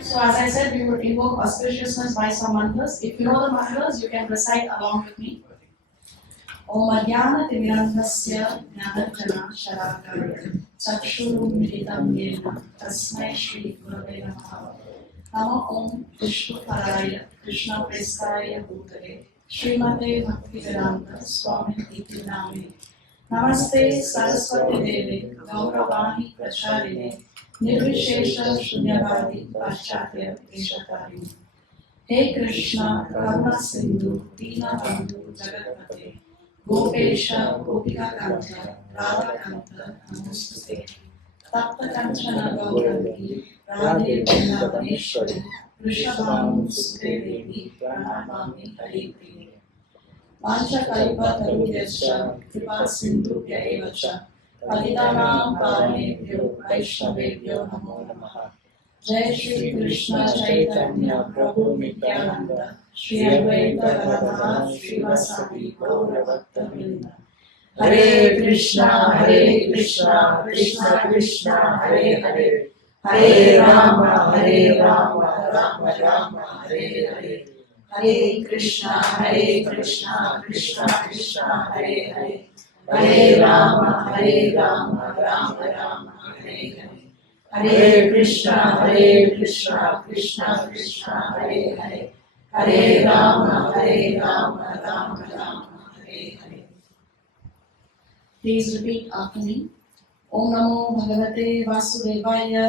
So as I said, we would invoke auspiciousness by some mantras. If you know the mantras, you can recite along with me. Om Adhyana Timirandhasya Jnanarjana Sharakaya Chakshurumilitam Yena Tasmai Shri Gurave Namaha. Nama Om Vishnu Paraya Krishna Prestaya Bhutale Srimate Bhaktivedanta Swami Iti Namine. Namaste Saraswati Devi Gauravani Pracharine Nirvishesha Shunyavadi Paschatya Deshatari. Hey Krishna Karuna Sindhu Dina Bandhu Jagatpate Gopesha Gopika Kanta Radha Kanta Namostute Tapta Kanchana Gaurangi Radhe Vrindavaneshwari Vrishabhanu Sute Devi Pranamami Hari Priye. Mancha Kalpa Tarudhyascha Kripa Sindhubhya Eva Cha Patitanam Pavanebhyo Vaishnavebhyo Namo Namaha. Jai Shri Krishna Chaitanya Prabhu Nityananda Shri Advaita Gadadhara Srivasadi Gaura Bhakta Vrinda. Hare Krishna Krishna Krishna Hare Hare Hare Rama Rama Rama Hare Hare. Hare Krishna Krishna Krishna Hare Hare Hare Rama Rama Rama Hare Hare. Hare Krishna Krishna Krishna Hare Hare Hare Rama Rama Rama Hare Hare. Please repeat after me. Om Namo Bhagavate Vasudevaya.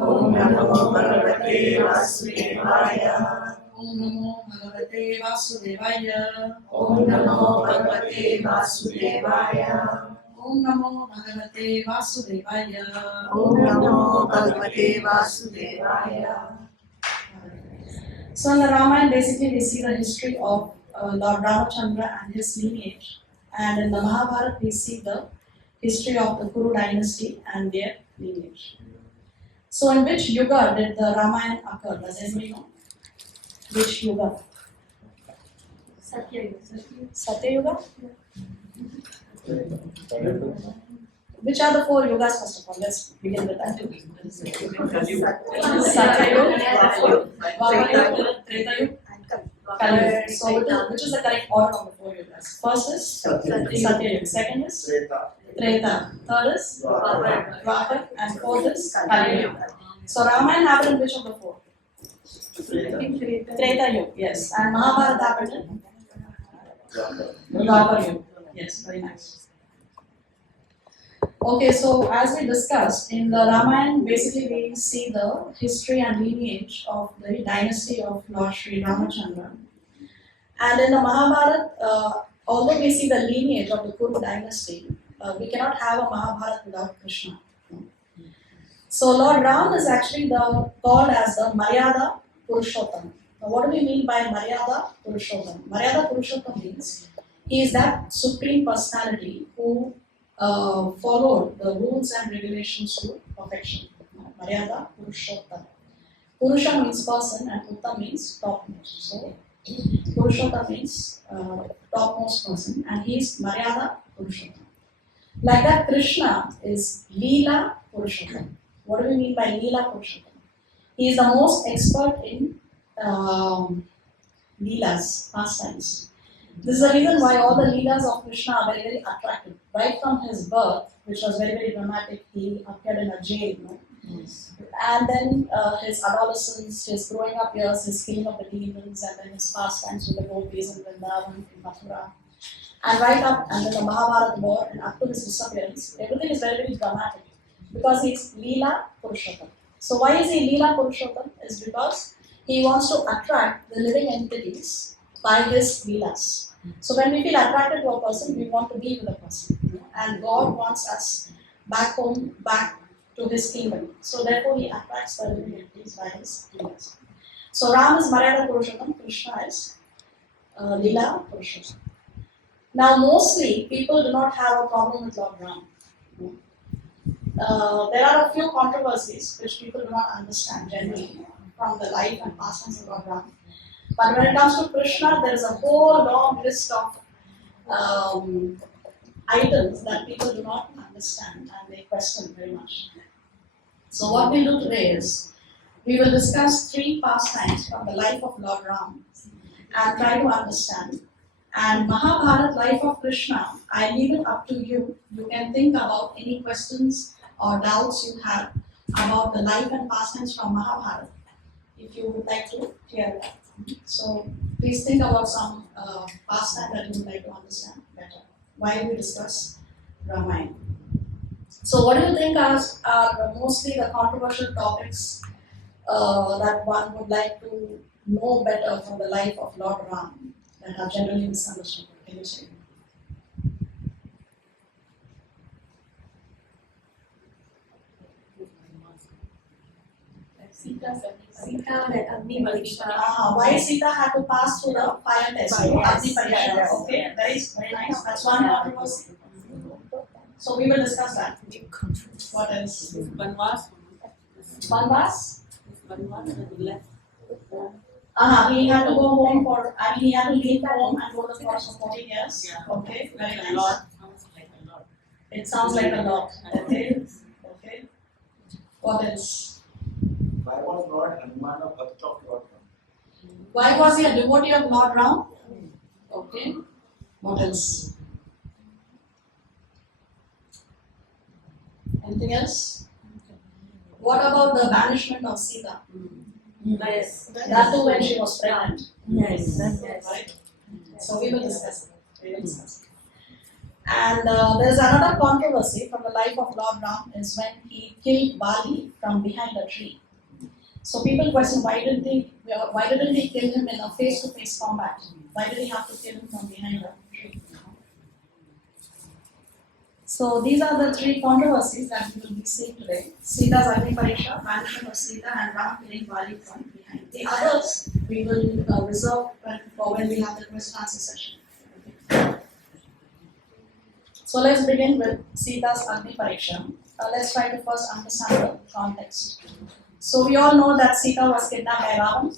Om Namo Bhagavate Vasudevaya. Om Namo Bhagavate Vasudevaya. Om Namo Bhagavate Vasudevaya. Om Namo Bhagavate Vasudevaya. Om Namo Bhagavate Vasudevaya. So in the Ramayana, basically we see the history of Lord Ramachandra and his lineage, and in the Mahabharata we see the history of the Kuru dynasty and their lineage. So in which yuga did the Ramayana occur? Does anybody know? Which yuga? Satya Yuga? Which are the four yugas first of all? Let's begin with that. Satya Yuga, Dwapara Yuga, Treta Yuga, Kali Yuga. So which is the correct order of the four yugas? First is Satya Yuga, second is Treta, third is Dwapara, and fourth is Kali Yuga. So Ramayana happened in which of the four? Treta Yuga, yes. And Mahabharata happened in Dwapara Yuga. Yes, very nice. Okay, so as we discussed, in the Ramayana, basically we see the history and lineage of the dynasty of Lord Sri Ramachandra. And in the Mahabharata, although we see the lineage of the Kuru dynasty, we cannot have a Mahabharata without Krishna. So Lord Ram is actually called as the Maryada Purushottam. Now what do we mean by Maryada Purushottam? Maryada Purushottam means he is that supreme personality who followed the rules and regulations to perfection. Maryada Purushottam. Purusha means person and Uttam means topmost. So Purushottam means topmost person, and he is Maryada Purushottam. Like that, Krishna is Leela Purushottam. What do we mean by Leela Purushottam? He is the most expert in Leelas, pastimes. This is the reason why all the Leelas of Krishna are very, very attractive. Right from his birth, which was very, very dramatic, he appeared in a jail, Yes. And then his adolescence, his growing up years, his killing of the demons, and then his pastimes with the gopis in Vrindavan, in Mathura. And right up, and then the Mahabharata war, and up to his disappearance, everything is very, very dramatic. Because he is Leela Purushottam. So why is he Leela Purushottam? Is because he wants to attract the living entities by his Leelas. So when we feel attracted to a person, we want to be with a person. And God wants us back home, back to his kingdom. So therefore he attracts the living entities by his Leelas. So Ram is Maryada Purushottam, Krishna is Leela Purushottam. Now mostly people do not have a problem with Lord Ram. There are a few controversies which people do not understand generally from the life and pastimes of Lord Ram. But when it comes to Krishna, there is a whole long list of items that people do not understand and they question very much. So what we'll do today is, we will discuss 3 pastimes from the life of Lord Ram and try to understand. And Mahabharata, life of Krishna, I leave it up to you. You can think about any questions or doubts you have about the life and pastimes from Mahabharata, if you would like to clear that. So please think about some pastime that you would like to understand better while we discuss Ramayana. So what do you think are mostly the controversial topics that one would like to know better from the life of Lord Ram that are generally misunderstood? Can you say? Sita and Agni Pariksha. Why Sita had to pass through the fire test? Agni Pariksha. Yes. Okay, very nice. That's one controversy. So we will discuss that. What else? Banwas. Banvas? Left. He had to go home for, he had to leave home and go to the forest for 14 years. Yeah. Okay, very A nice. lot. Sounds like a lot. It sounds like a lot. Okay, okay. What else? Why was Lord Hanuman a Bhakt of Lord Ram? Why was he a devotee of Lord Ram? Okay. What else? Anything else? What about the banishment of Sita? Yes. That too when she was pregnant. Yes. Right? So we will discuss it. We will discuss it. And there's another controversy from the life of Lord Ram is when he killed Bali from behind a tree. So people question why didn't he kill him in a face-to-face combat? Why did he have to kill him from behind a tree? So these are the 3 controversies that we will be seeing today. Sita's Agni Pariksha, banishment of Sita, and Ram killing Bali from behind. The others we will reserve for when we have the question answer session. So let's begin with Sita's Agni Pariksha. Let's try to first understand the context. So we all know that Sita was kidnapped by Ravan.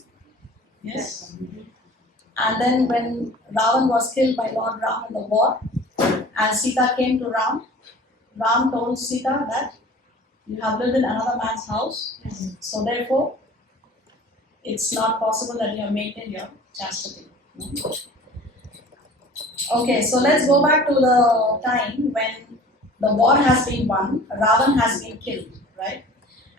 Yes. And then when Ravan was killed by Lord Ram in the war, and Sita came to Ram, Ram told Sita that you have lived in another man's house, so therefore it's not possible that you have maintained your chastity. Okay, so let's go back to the time when the war has been won, Ravan has been killed, right?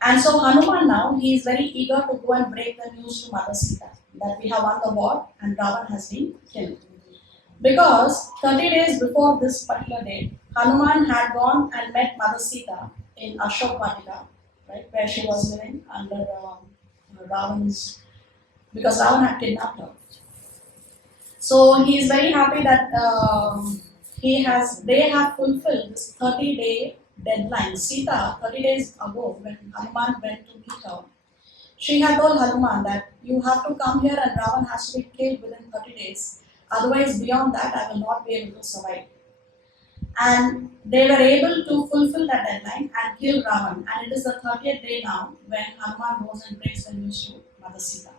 And so Hanuman now, he is very eager to go and break the news to Mother Sita that we have won the war and Ravan has been killed. Because 30 days before this particular date, Hanuman had gone and met Mother Sita in Ashok Vatika, right, where she was living under Ravan's, because Ravan had kidnapped her. So he is very happy that they have fulfilled this 30-day deadline. Sita, 30 days ago, when Hanuman went to meet her, she had told Hanuman that you have to come here and Ravan has to be killed within 30 days. Otherwise, beyond that, I will not be able to survive. And they were able to fulfill that deadline and kill Ravan. And it is the 30th day now when Hanuman goes and brings the news to Mother Sita.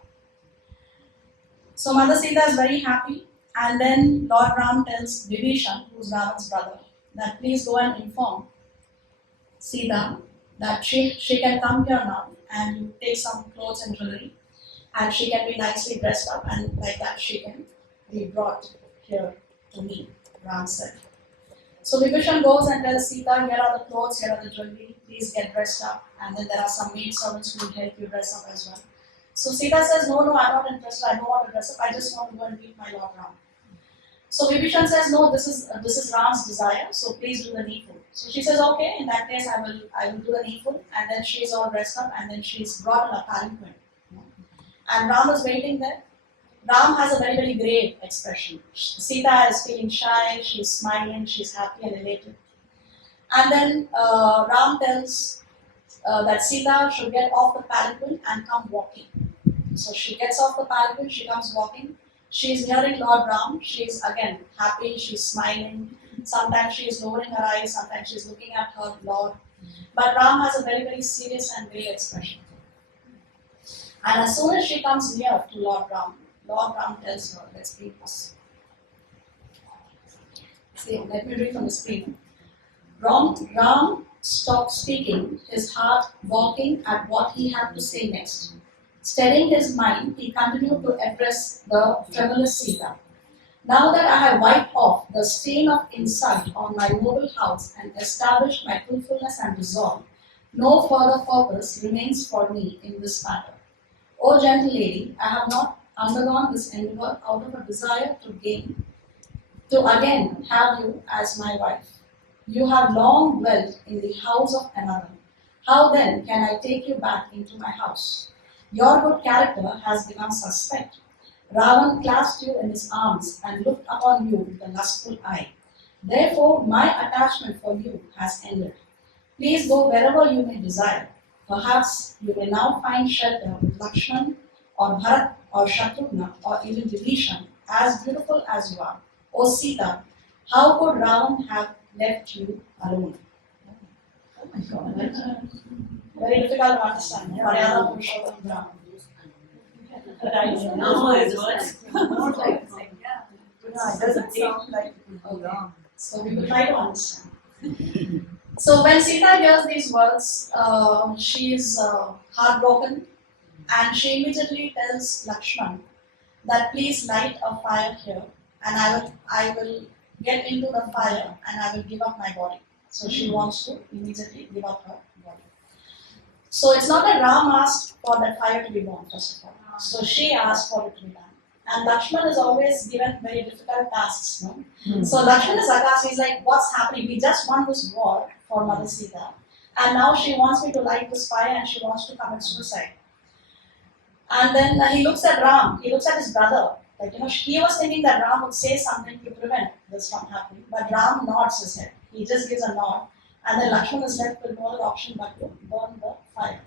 So Mother Sita is very happy. And then Lord Ram tells Vibhishan, who is Ravan's brother, that please go and inform Sita that she can come here now and you take some clothes and jewelry and she can be nicely dressed up and like that she can be brought here to me, Ram said. So Vibhishan goes and tells Sita, here are the clothes, here are the jewelry, please get dressed up, and then there are some maid servants who will help you dress up as well. So Sita says, no, I'm not interested, I don't want to dress up, I just want to go and meet my Lord Ram. So Vibhishan says, no, this is Ram's desire, so please do the needful. So she says, okay, in that case I will do the needful, and then she is all dressed up and then she is brought in a palanquin. And Ram is waiting there. Ram has a very, very grave expression. Sita is feeling shy, she's smiling, she's happy and elated. And then Ram tells that Sita should get off the palanquin and come walking. So she gets off the palanquin, she comes walking. She's hearing Lord Ram, she's again happy, she's smiling. Sometimes she is lowering her eyes, sometimes she's looking at her Lord. But Ram has a very, very serious and grave expression. And as soon as she comes near to Lord Ram tells her, let's read this. See, let me read from the screen. Ram stopped speaking, his heart balking at what he had to say next. Steadying his mind, he continued to address the tremulous Sita. Now that I have wiped off the stain of insult on my noble house and established my truthfulness and resolve, no further purpose remains for me in this matter. O gentle lady, I have not undergone this endeavor out of a desire to again have you as my wife. You have long dwelt in the house of another. How then can I take you back into my house? Your good character has become suspect. Ravan clasped you in his arms and looked upon you with a lustful eye. Therefore, my attachment for you has ended. Please go wherever you may desire. Perhaps you may now find shelter with Lakshman or Bharat or Shatrughna or even Vibhishan, as beautiful as you are. O Sita, how could Ravan have left you alone? Oh my God, right? Very difficult to understand. Maryada Purushottam Brahman. No, it's worse. It doesn't sound like Okay. So we will try to understand. So when Sita hears these words, she is heartbroken, and she immediately tells Lakshman that please light a fire here, and I will get into the fire and I will give up my body. So she wants to immediately give up her body. So it's not that Ram asked for that fire to be born, first of all. So she asked for it to be done. And Lakshman is always given very difficult tasks, no? So Lakshman is aghast, he's like, what's happening? We just won this war for Mother Sita, and now she wants me to light this fire and she wants to commit suicide. And then he looks at Ram, he looks at his brother. Like, he was thinking that Ram would say something to prevent this from happening, but Ram nods his head. He just gives a nod, and then Lakshman is left with no other option but to burn the fire.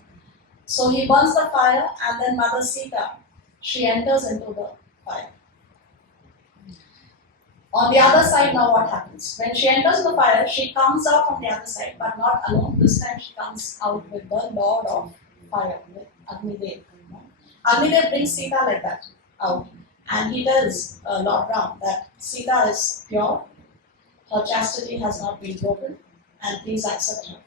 So he burns the fire, and then Mother Sita, she enters into the fire. On the other side, now what happens? When she enters the fire, she comes out from the other side, but not alone. This time she comes out with the Lord of Fire, with Agnidev. Agnidev brings Sita like that out, and he tells Lord Ram that Sita is pure, her chastity has not been broken, and please accept her.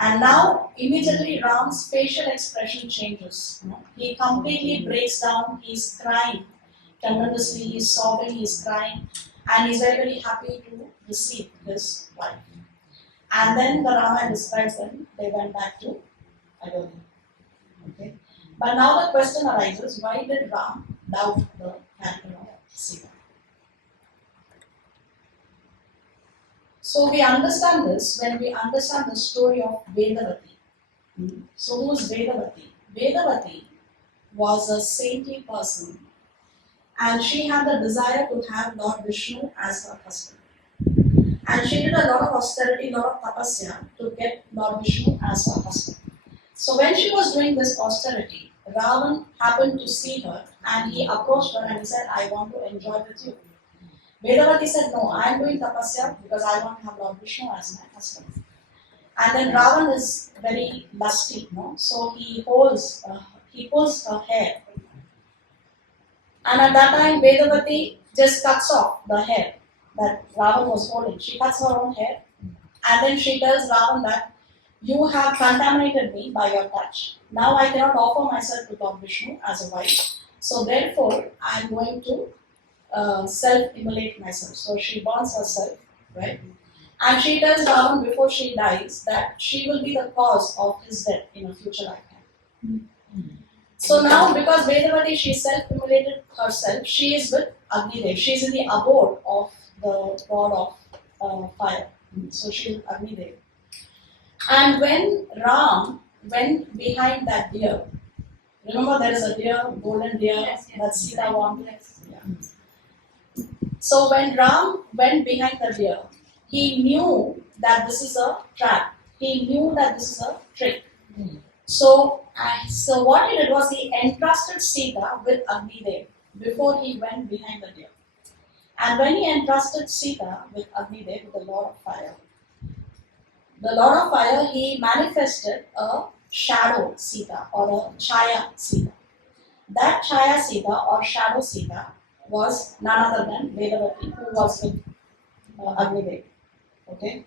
And now, immediately Ram's facial expression changes. He completely breaks down, he's crying tremendously, he's sobbing, he's crying, and he's very, very happy to receive his wife. And then the Ramayana describes them, they went back to Ayodhya. Okay? But now the question arises, why did Ram doubt the character of Sita? So we understand this when we understand the story of Vedavati. So who is Vedavati? Vedavati was a saintly person, and she had the desire to have Lord Vishnu as her husband. And she did a lot of austerity, a lot of tapasya to get Lord Vishnu as her husband. So when she was doing this austerity, Ravan happened to see her, and he approached her and he said, I want to enjoy with you. Vedavati said, no, I am doing tapasya because I want to have Lord Vishnu as my husband. And then Ravan is very lusty, no? So he pulls her hair. And at that time, Vedavati just cuts off the hair that Ravan was holding. She cuts her own hair, and then she tells Ravan that you have contaminated me by your touch. Now I cannot offer myself to Lord Vishnu as a wife. So therefore, I am going to self-immolate myself. So she burns herself, right? And she tells Ravan before she dies that she will be the cause of his death in a future lifetime. So now, because Vedavati, she self-immolated herself, she is with Agnidev. She is in the abode of the god of fire. So she is Agnidev. And when Ram went behind that deer, remember there is a deer, golden deer that Sita wanted? Yeah. So when Ram went behind the deer, he knew that this is a trap. He knew that this is a trick. So what he did was he entrusted Sita with Agnidev before he went behind the deer. And when he entrusted Sita with Agnidev, with the Lord of Fire, he manifested a shadow Sita or a Chaya Sita. That Chaya Sita or shadow Sita was none other than Vedavati, who was with Agnidev. Okay?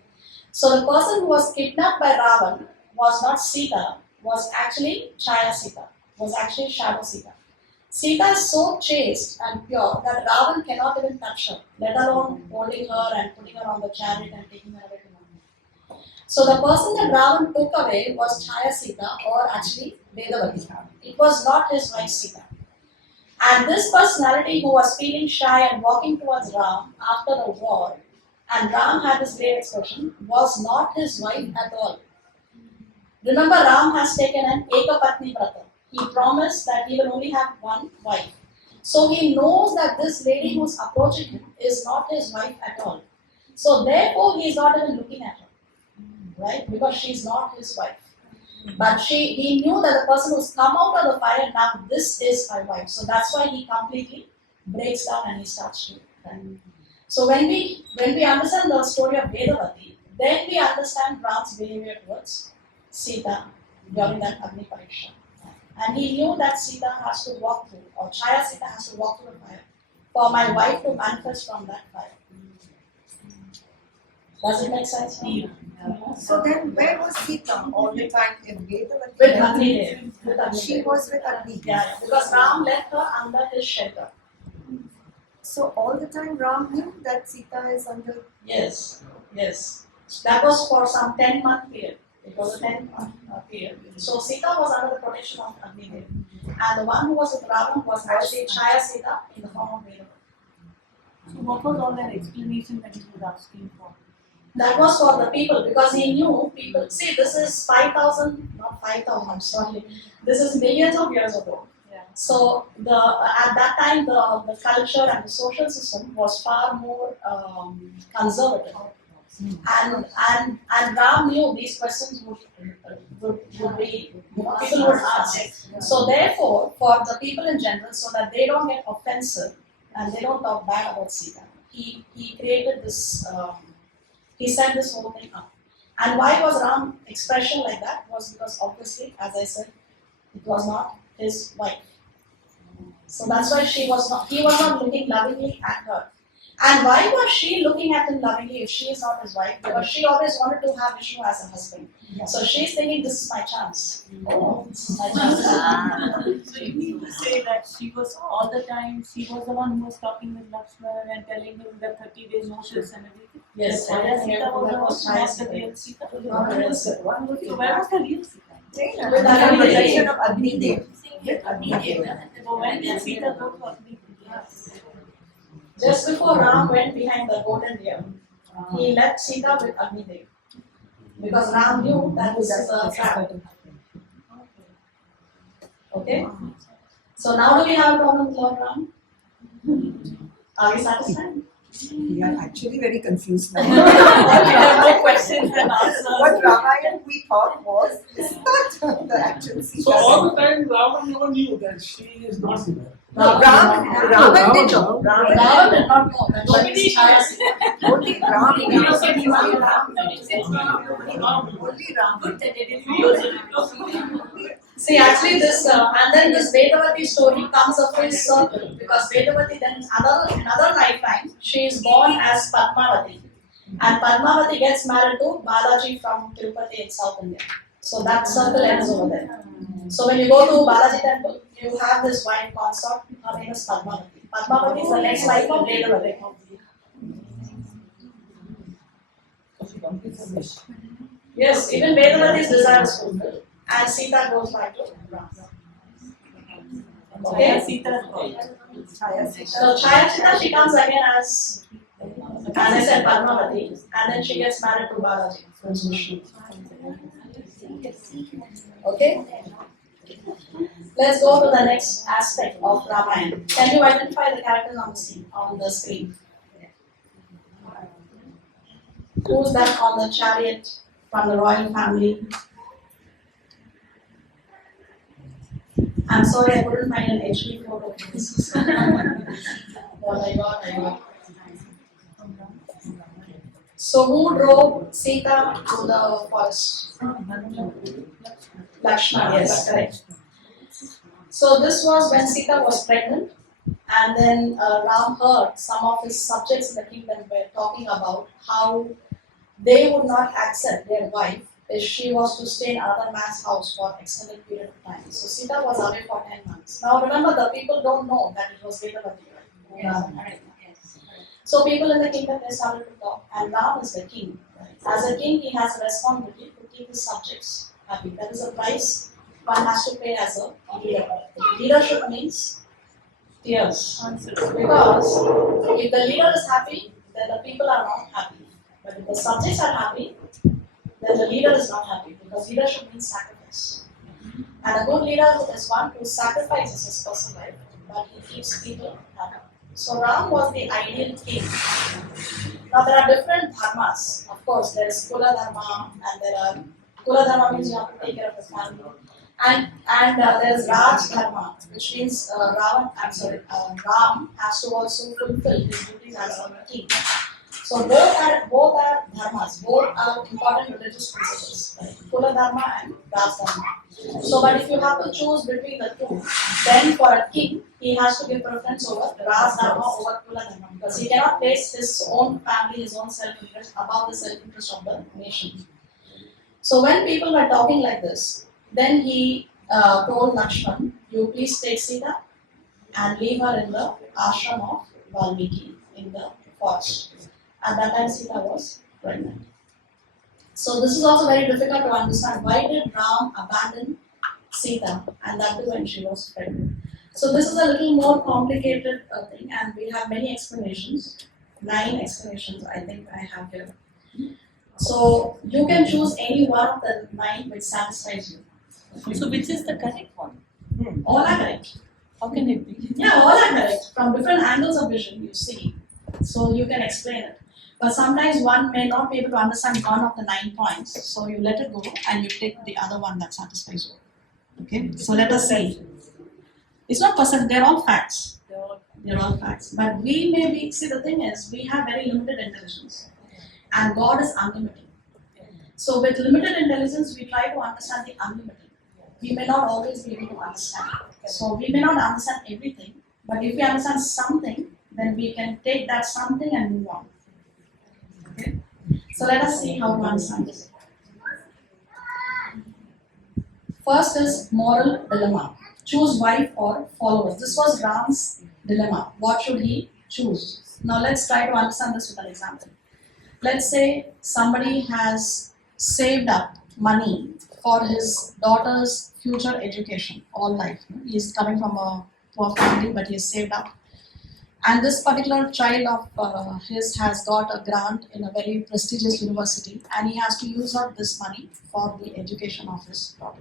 So the person who was kidnapped by Ravan was not Sita, was actually Chaya Sita, was actually Shadow Sita. Sita is so chaste and pure that Ravan cannot even touch her, let alone holding her and putting her on the chariot and taking her away to Nanda. So the person that Ravan took away was Chaya Sita, or actually Vedavati. It was not his wife Sita. And this personality who was feeling shy and walking towards Ram after the war, and Ram had this great expression, was not his wife at all. Remember, Ram has taken an Ekapatni Vrata. He promised that he will only have one wife. So he knows that this lady who is approaching him is not his wife at all. So therefore, he is not even looking at her, right? Because she is not his wife. But he knew that the person who's come out of the fire, now this is my wife. So that's why he completely breaks down and he starts to cry. So when we understand the story of Vedavati, then we understand Ram's behavior towards Sita during that Agni Pariksha. And he knew that Sita has to walk through, or Chaya Sita has to walk through the fire for my wife to manifest from that fire. Does it make sense? So then, where was Sita all the time in Vedavati? With Agni Dev. With Agni She Dev. was with Agni. Yeah, because Ram left her under his shelter. So all the time Ram knew that Sita is under. Yes, yes. That was for some 10-month period. It was a 10-month period. So Sita was under the protection of Agni Dev. And the one who was with Ravan was actually Chaya Sita in the form of Vedavati. So what was all that explanation that he was asking for? That was for the people because he knew people. See, this is 5,000, not 5,000, I'm sorry. This is millions of years ago. Yeah. So at that time, the culture and the social system was far more conservative. And Ram knew these questions would be, people would ask. So therefore, for the people in general, so that they don't get offensive and they don't talk bad about Sita, he created this, he set this whole thing up. And why was Ram expression like that? Was because obviously, as I said, it was not his wife. So that's why he was not looking lovingly at her. And why was she looking at him lovingly if she is not his wife? Because she always wanted to have Vishnu as a husband. So she's thinking, this is my chance. This is my chance. So you mean to say that she was all the time, she was the one who was talking with Lakshman and telling him the 30 days notice and everything? Yes, Chaya Sita was the one, not the real Sita? So where was the real Sita? With the protection of Agni Dev. So when did Sita go to Agni? Just before Ram went behind the golden deer, he left Sita with Agni Dev. Because Ram knew that this is a trap. Okay? So now do we have a problem with Lord Ram? Are we satisfied? We are actually very confused now. We have no questions and answers. What Ramayana we thought was is not the actual Sita. So all the time Ravan never knew that she is not Sita. No, Ravan did know. Ravan did not know that Nobody she is Chaya Sita. Only Ram He knew. was saying he was Ram. Only Ram. Good that they didn't use it. See, actually, this and then this Vedavati story comes a full circle because Vedavati then another lifetime she is born as Padmavati, and Padmavati gets married to Balaji from Tirupati in South India. So that circle ends over there. So when you go to Balaji temple, you have this wife consort. Her name is Padmavati. Padmavati is the next life of Vedavati. Yes, even Vedavati's desire is fulfilled. And Sita goes back to Ram. Okay? Sita's God. So Chaya Sita, she comes again as I said, Padmavati, and then she gets married to Balaji. Okay? Let's go to the next aspect of Ramayana. Can you identify the characters on the screen? Who's that on the chariot from the royal family? I'm sorry, I couldn't find an HD photo. What I got. So who drove Sita to the forest? Lakshmana, yes, correct. So this was when Sita was pregnant, and then Ram heard some of his subjects in the kingdom were talking about how they would not accept their wife if she was to stay in another man's house for extended period of time. So Sita was away for 10 months. Now remember, the people don't know that it was Debunking. So people in the kingdom, they started to talk, and Ram is the king. As a king, he has a responsibility to keep his subjects happy. That is a price one has to pay as a leader. Leadership means tears. Because if the leader is happy, then the people are not happy. But if the subjects are happy, then the leader is not happy, because leadership means sacrifice. And a good leader is one who sacrifices his personal life, but he keeps people happy. So Ram was the ideal king. Now there are different dharmas. Of course, there is Kula Dharma, and there are Kula Dharma means you have to take care of the family, and there is Raj Dharma, which means Ram has to also fulfill his duties as a king. So both are dharmas, both are important religious principles, right? Kula Dharma and Raj Dharma. So, but if you have to choose between the two, then for a king, he has to give preference over Raj Dharma over Kula Dharma, because he cannot place his own family, his own self-interest above the self-interest of the nation. So when people were talking like this, then he told Lakshman, "You please take Sita and leave her in the ashram of Valmiki in the forest." At that time, Sita was pregnant. So this is also very difficult to understand. Why did Ram abandon Sita, and that too when she was pregnant? So this is a little more complicated thing, and we have many explanations. 9 explanations I think I have here. So you can choose any one of the 9 which satisfies you. So which is the correct one? All are correct. How can it be? Yeah, all are correct. From different angles of vision you see. So you can explain it. But sometimes one may not be able to understand one of the 9 points. So you let it go and you take the other one that satisfies you. Okay? So let us see. It's not perception, they're all facts. They're all facts. But we may be, see, the thing is, we have very limited intelligence. And God is unlimited. So with limited intelligence, we try to understand the unlimited. We may not always be able to understand. So we may not understand everything, but if we understand something, then we can take that something and move on. Okay? So let us see how to understand this. First is moral dilemma. Choose wife or followers. This was Ram's dilemma. What should he choose? Now let's try to understand this with an example. Let's say somebody has saved up money for his daughter's future education all life. He is coming from a poor family, but he has saved up. And this particular child of his has got a grant in a very prestigious university, and he has to use up this money for the education of his daughter.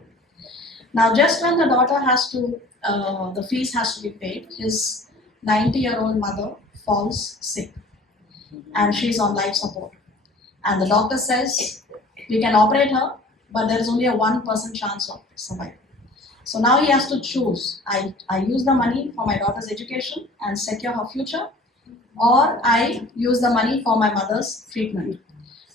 Now, just when the daughter has to, the fees has to be paid, his 90-year-old mother falls sick, and she's on life support. And the doctor says, we can operate her, but there is only a 1% chance of survival. So now he has to choose. I use the money for my daughter's education and secure her future, or I use the money for my mother's treatment.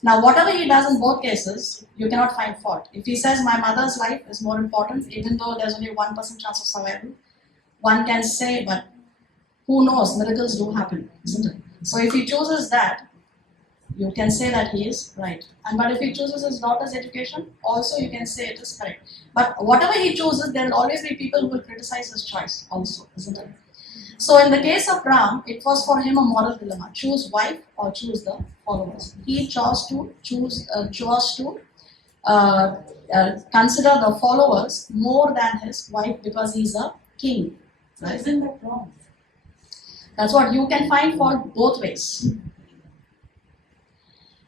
Now, whatever he does in both cases, you cannot find fault. If he says my mother's life is more important, even though there's only 1% chance of survival, one can say, but who knows, miracles do happen, isn't it? So if he chooses that, you can say that he is right. But if he chooses his daughter's education, also you can say it is correct. But whatever he chooses, there will always be people who will criticize his choice also, isn't it? So in the case of Ram, it was for him a moral dilemma. Choose wife or choose the followers. He chose to consider the followers more than his wife because he's a king. So isn't that wrong? That's what you can find fault both ways.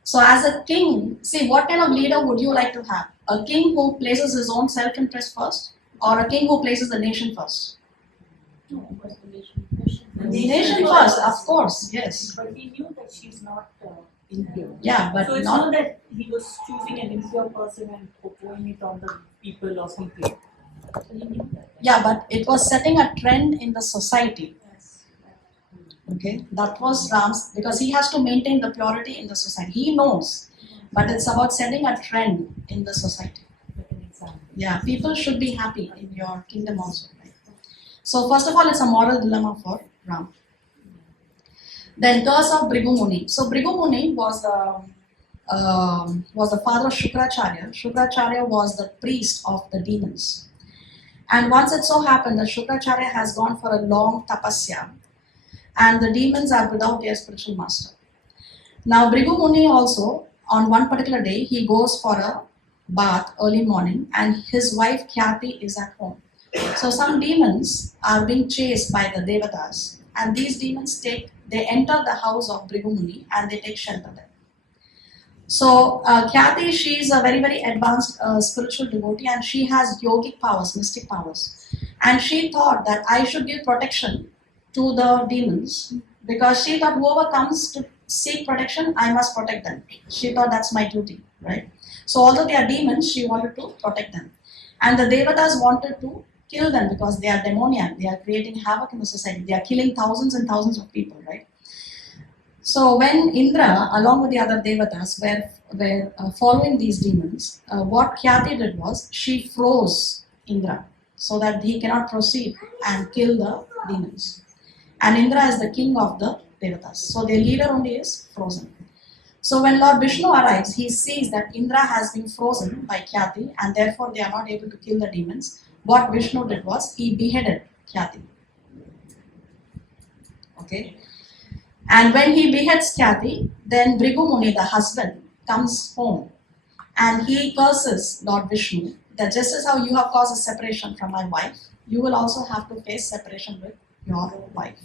So as a king, see, what kind of leader would you like to have? A king who places his own self-interest first, or a king who places the nation first? The nation first, of course, yes. But he knew that she's not impure. Yeah, but So it's not not that he was choosing an impure person and pouring it on the people or something. So he knew that. yeah, but it was setting a trend in the society. Okay, that was Ram's, because he has to maintain the purity in the society. He knows, but it's about setting a trend in the society. Like an example. Yeah, people should be happy in your kingdom also. Right? So first of all, it's a moral dilemma for Ram. Then curse of Bhrigu Muni. So Bhrigu Muni was was the father of Shukracharya. Shukracharya was the priest of the demons. And once it so happened that Shukracharya has gone for a long tapasya, and the demons are without their spiritual master. Now, Bhrigu Muni also, on one particular day, he goes for a bath early morning, and his wife Khyati is at home. So some demons are being chased by the devatas, and these demons they enter the house of Bhrigu Muni and they take shelter there. So Khyati, she is a very, very advanced spiritual devotee, and she has yogic powers, mystic powers. And she thought that I should give protection to the demons, because she thought whoever comes to seek protection, I must protect them. She thought that's my duty, right? So although they are demons, she wanted to protect them. And the devatas wanted to kill them because they are demoniac, they are creating havoc in the society, they are killing thousands and thousands of people, right? So when Indra, along with the other devatas, were following these demons, what Khyati did was she froze Indra so that he cannot proceed and kill the demons. And Indra is the king of the devatas. So their leader only is frozen. So when Lord Vishnu arrives, he sees that Indra has been frozen by Khyati, and therefore they are not able to kill the demons. What Vishnu did was he beheaded Khyati. Okay. And when he beheads Khyati, then Bhrigu Muni, the husband, comes home and he curses Lord Vishnu that just as how you have caused a separation from my wife, you will also have to face separation with your wife.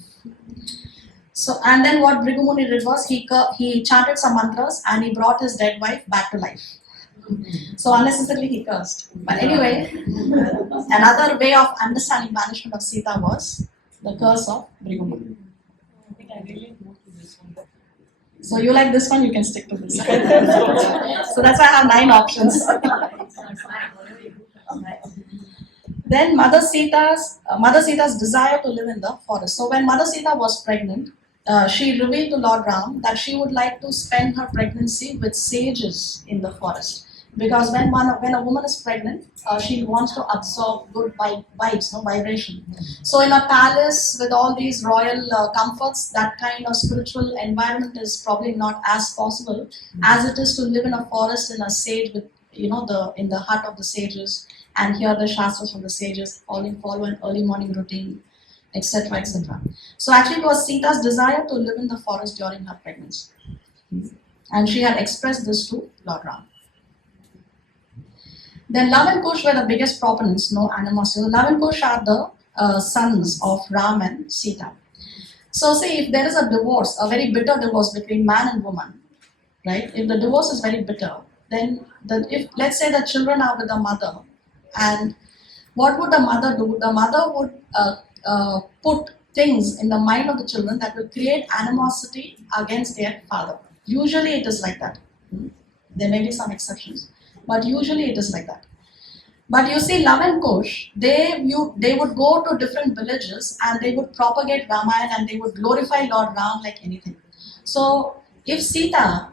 So, and then what Bhrigu Muni did was he chanted some mantras and he brought his dead wife back to life. So unnecessarily he cursed. But anyway, another way of understanding banishment of Sita was the curse of Bhrigu Muni. I think I really go to this one. So you like this one, you can stick to this. So that's why I have 9 options. Then Mother Sita's desire to live in the forest. So when Mother Sita was pregnant, she revealed to Lord Ram that she would like to spend her pregnancy with sages in the forest. Because when a woman is pregnant, she wants to absorb good vibes, vibration. So in a palace with all these royal comforts, that kind of spiritual environment is probably not as possible as it is to live in a forest in a sage with, in the hut of the sages and hear the shastras from the sages, follow an early morning routine, etc., etc. So actually it was Sita's desire to live in the forest during her pregnancy. And she had expressed this to Lord Ram. Then Love and Kush were the biggest proponents, no animosity. Love and Kush are the sons of Ram and Sita. So see, if there is a divorce, a very bitter divorce between man and woman, right? If the divorce is very bitter, then if let's say the children are with the mother, and what would the mother do? The mother would put things in the mind of the children that will create animosity against their father. Usually it is like that. There may be some exceptions, but usually it is like that. But you see, Love and Kush, they would go to different villages and they would propagate Ramayana and they would glorify Lord Ram like anything. So if Sita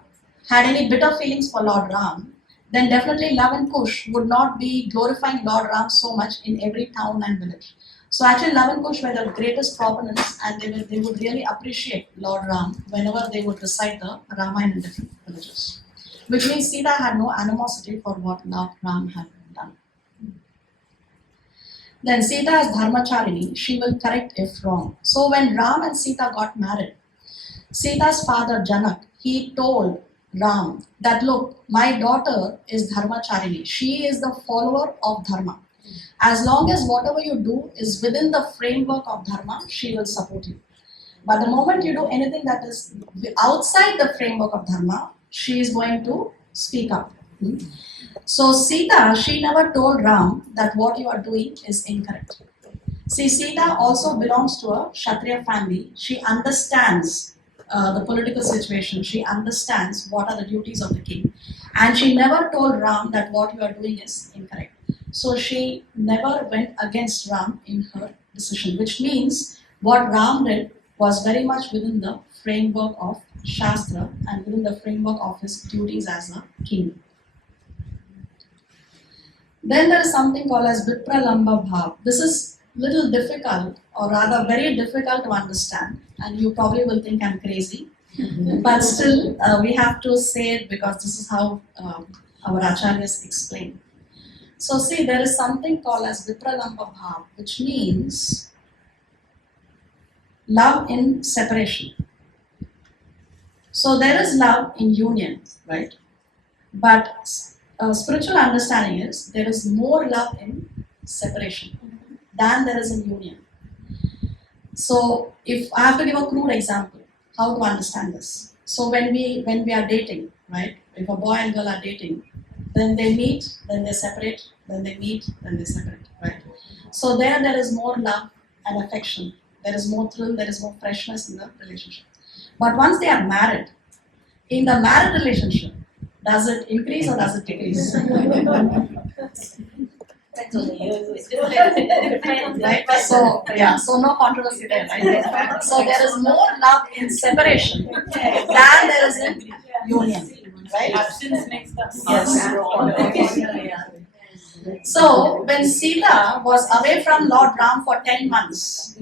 had any bitter feelings for Lord Ram, then definitely Love and Kush would not be glorifying Lord Ram so much in every town and village. So actually Love and Kush were the greatest proponents, and they would really appreciate Lord Ram whenever they would recite the Ramayana in different villages. Which means Sita had no animosity for what Lord Ram had done. Then Sita as Dharmacharini, she will correct if wrong. So when Ram and Sita got married, Sita's father Janak, he told Ram that look, my daughter is Dharmacharini. She is the follower of Dharma. As long as whatever you do is within the framework of Dharma, she will support you. But the moment you do anything that is outside the framework of Dharma, she is going to speak up. So Sita, she never told Ram that what you are doing is incorrect. See, Sita also belongs to a Kshatriya family. She understands the political situation. She understands what are the duties of the king. And she never told Ram that what you are doing is incorrect. So she never went against Ram in her decision, which means what Ram did was very much within the framework of Shastra and within the framework of his duties as a king. Then there is something called as Vipralamba Bhav. This is little difficult, or rather very difficult to understand, and you probably will think I'm crazy. But still, we have to say it because this is how our acharyas explain. So see, there is something called as vipralamba bhav, which means love in separation. So there is love in union, right? But spiritual understanding is there is more love in separation than there is in union. So if I have to give a crude example, how to understand this? So when we are dating, right? If a boy and girl are dating, then they meet, then they separate, then they meet, then they separate, right? So there is more love and affection. There is more thrill, there is more freshness in the relationship. But once they are married, in the married relationship, does it increase or does it decrease? Right? So yeah, so no controversy there, right? So there is more love in separation than there is in union, right? Absence makes the Yes. So when Sita was away from Lord Ram for 10 months,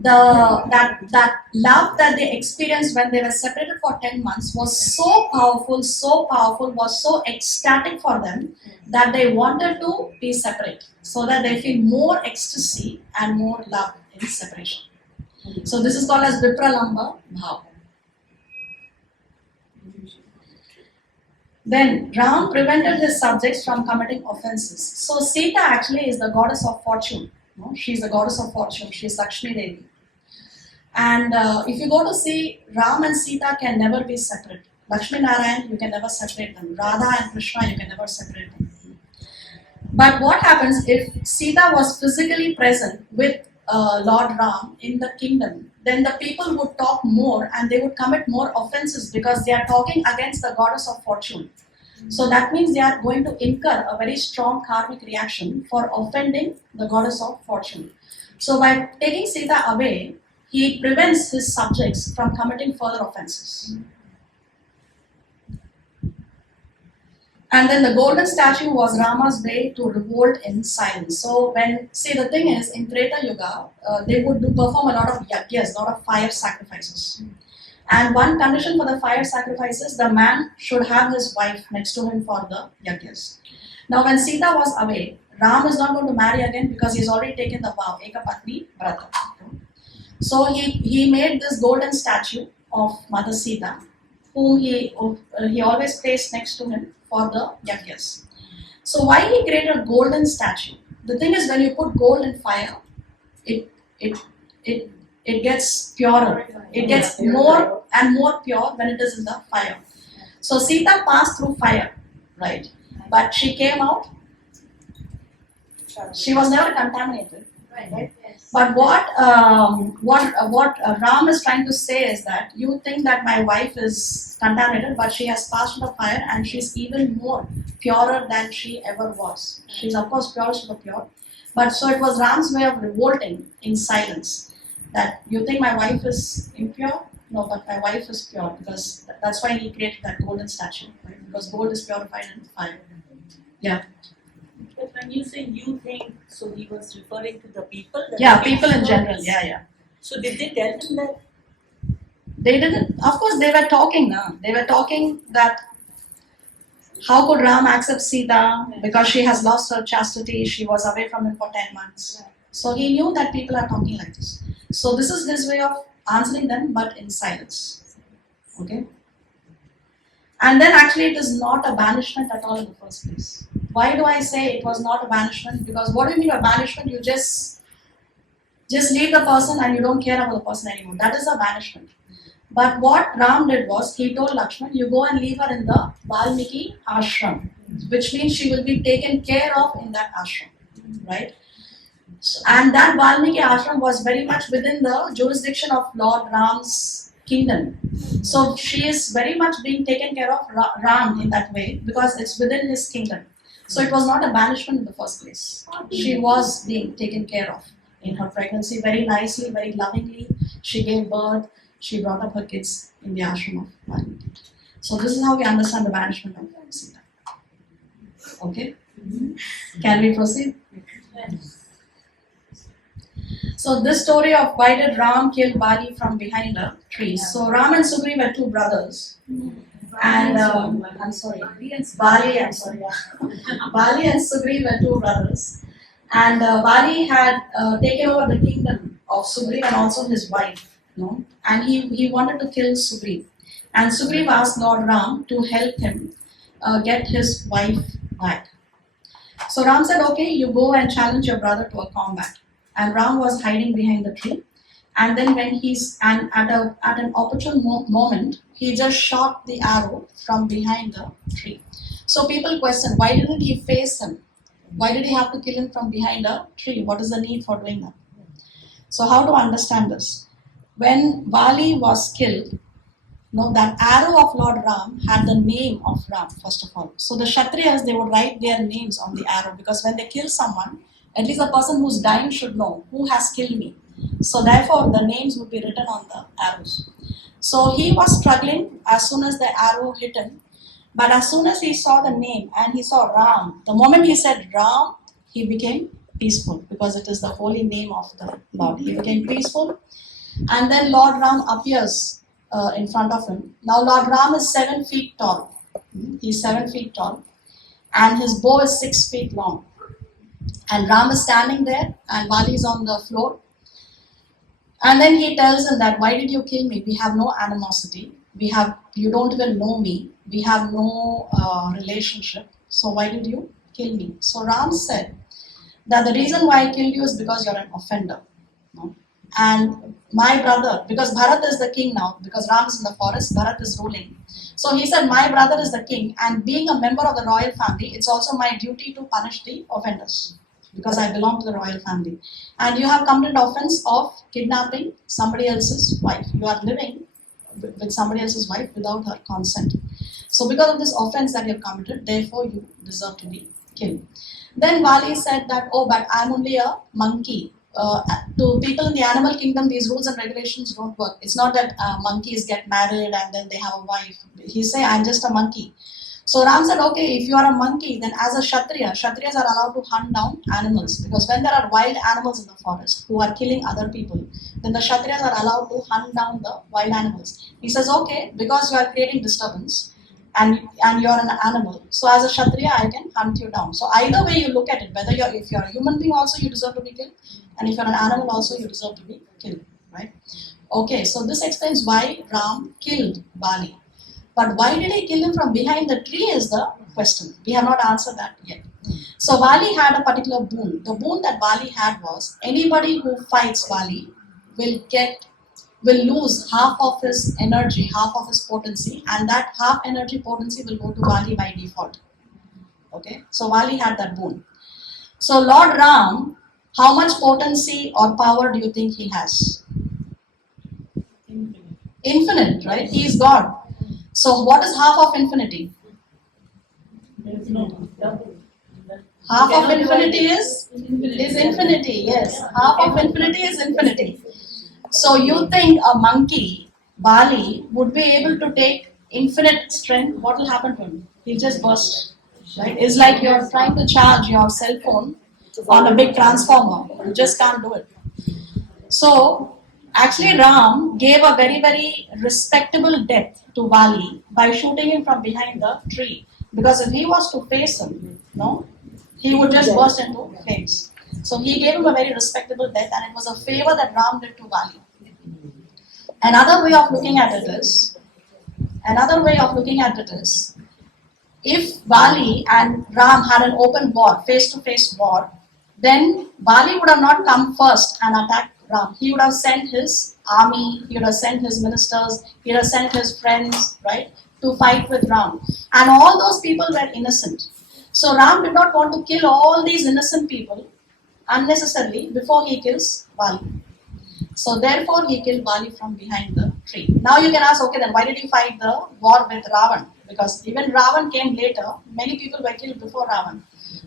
that love that they experienced when they were separated for 10 months was so powerful, was so ecstatic for them that they wanted to be separate so that they feel more ecstasy and more love in separation. So this is called as Vipralamba Bhav. Then Ram prevented his subjects from committing offenses. So Sita actually is the goddess of fortune. No? She is the goddess of fortune. She is Lakshmi Devi. And if you go to see, Ram and Sita can never be separate. Lakshmi Narayan, you can never separate them. Radha and Krishna, you can never separate them. But what happens if Sita was physically present with Lord Ram in the kingdom? Then the people would talk more and they would commit more offenses because they are talking against the goddess of fortune. So that means they are going to incur a very strong karmic reaction for offending the goddess of fortune. So by taking Sita away, he prevents his subjects from committing further offenses. And then the golden statue was Rama's way to revolt in silence. So the thing is, in Treta Yuga, they would perform a lot of yagyas, a lot of fire sacrifices. And one condition for the fire sacrifices, the man should have his wife next to him for the yagyas. Now when Sita was away, Ram is not going to marry again because he's already taken the vow, Ekapatni Vrata. So he made this golden statue of Mother Sita, whom he always placed next to him for the yagyas. So why he created a golden statue? The thing is, when you put gold in fire, it gets purer. It gets more and more pure when it is in the fire. So Sita passed through fire, right? But she came out. She was never contaminated, right? But what Ram is trying to say is that you think that my wife is contaminated, but she has passed through the fire and she's even more purer than she ever was. She's of course purest of the pure, but so it was Ram's way of revolting in silence. That you think my wife is impure? No, but my wife is pure because that's why he created that golden statue, right? Because gold is purified in fire. Yeah. But when you say you think, so he was referring to the people? Yeah, people in general. Yeah. So did they tell him that? They didn't. Of course, they were talking now. They were talking that how could Ram accept Sita because she has lost her chastity. She was away from him for 10 months. So he knew that people are talking like this. So this is his way of answering them, but in silence. Okay. And then actually it is not a banishment at all in the first place. Why do I say it was not a banishment? Because what do you mean by banishment? You just leave the person and you don't care about the person anymore. That is a banishment. But what Ram did was, he told Lakshman, you go and leave her in the Valmiki ashram, which means she will be taken care of in that ashram, right? And that Valmiki ashram was very much within the jurisdiction of Lord Ram's kingdom. So she is very much being taken care of Ram in that way because it's within his kingdom. So it was not a banishment in the first place. She was being taken care of in her pregnancy very nicely, very lovingly. She gave birth. She brought up her kids in the ashram of Valmiki. So this is how we understand the banishment of Sita. Okay? Can we proceed? So this story of why did Ram kill Bali from behind a tree. So Ram and Sugri were two brothers. And I'm sorry, Bali, I'm sorry, yeah. Bali and Sugri were two brothers. And Bali had taken over the kingdom of Sugri and also his wife. And he wanted to kill Sugri. And Sugri asked Lord Ram to help him get his wife back. So Ram said, okay, you go and challenge your brother to a combat. And Ram was hiding behind the tree. And then when at an opportune moment, he just shot the arrow from behind the tree. So people question, why didn't he face him? Why did he have to kill him from behind a tree? What is the need for doing that? So how to understand this? When Bali was killed, that arrow of Lord Ram had the name of Ram, first of all. So the Kshatriyas, they would write their names on the arrow because when they kill someone, at least the person who's dying should know who has killed me. So therefore, the names would be written on the arrows. So he was struggling as soon as the arrow hit him. But as soon as he saw the name and he saw Ram, the moment he said Ram, he became peaceful because it is the holy name of the Lord. He became peaceful. And then Lord Ram appears in front of him. Now Lord Ram is 7 feet tall. He's 7 feet tall. And his bow is 6 feet long. And Ram is standing there and Bali is on the floor. And then he tells him that, why did you kill me? We have no animosity. You don't even know me. We have no relationship. So why did you kill me? So Ram said that the reason why I killed you is because you're an offender. And my brother, because Bharat is the king now, because Ram is in the forest, Bharat is ruling. So he said, my brother is the king, and being a member of the royal family, it's also my duty to punish the offenders, because I belong to the royal family. And you have committed offense of kidnapping somebody else's wife. You are living with somebody else's wife without her consent. So because of this offense that you have committed, therefore you deserve to be killed. Then Bali said that, oh, but I'm only a monkey. To people in the animal kingdom, these rules and regulations don't work. It's not that monkeys get married and then they have a wife. He say, I'm just a monkey. So Ram said, okay, if you are a monkey, then as a Kshatriyas are allowed to hunt down animals. Because when there are wild animals in the forest who are killing other people, then the Kshatriyas are allowed to hunt down the wild animals. He says, okay, because you are creating disturbance and you are an animal, so as a Kshatriya, I can hunt you down. So either way you look at it, whether if you're a human being also, you deserve to be killed. And if you're an animal also, you deserve to be killed, right? Okay, so this explains why Ram killed Bali. But why did he kill him from behind the tree is the question. We have not answered that yet. So Bali had a particular boon. The boon that Bali had was anybody who fights Bali will lose half of his energy, half of his potency, and that half energy potency will go to Bali by default. Okay, so Bali had that boon. So Lord Ram, how much potency or power do you think he has? Infinite, right? He is God. So what is half of infinity? Half of infinity is infinity, yes. Half of infinity is infinity. So you think a monkey, Bali, would be able to take infinite strength? What will happen to him? He'll just burst. Right? It's like you're trying to charge your cell phone on a big transformer. You just can't do it. So actually Ram gave a very, very respectable death to Bali by shooting him from behind the tree. Because if he was to face him, he would just burst into flames. So he gave him a very respectable death, and it was a favor that Ram did to Bali. Another way of looking at it is, if Bali and Ram had an open war, face-to-face war, then Bali would have not come first and attacked Ram. He would have sent his army, he would have sent his ministers, he would have sent his friends, right, to fight with Ram. And all those people were innocent. So Ram did not want to kill all these innocent people unnecessarily before he kills Bali. So therefore he killed Bali from behind the tree. Now you can ask, okay, then why did he fight the war with Ravan? Because even Ravan came later, many people were killed before Ravan.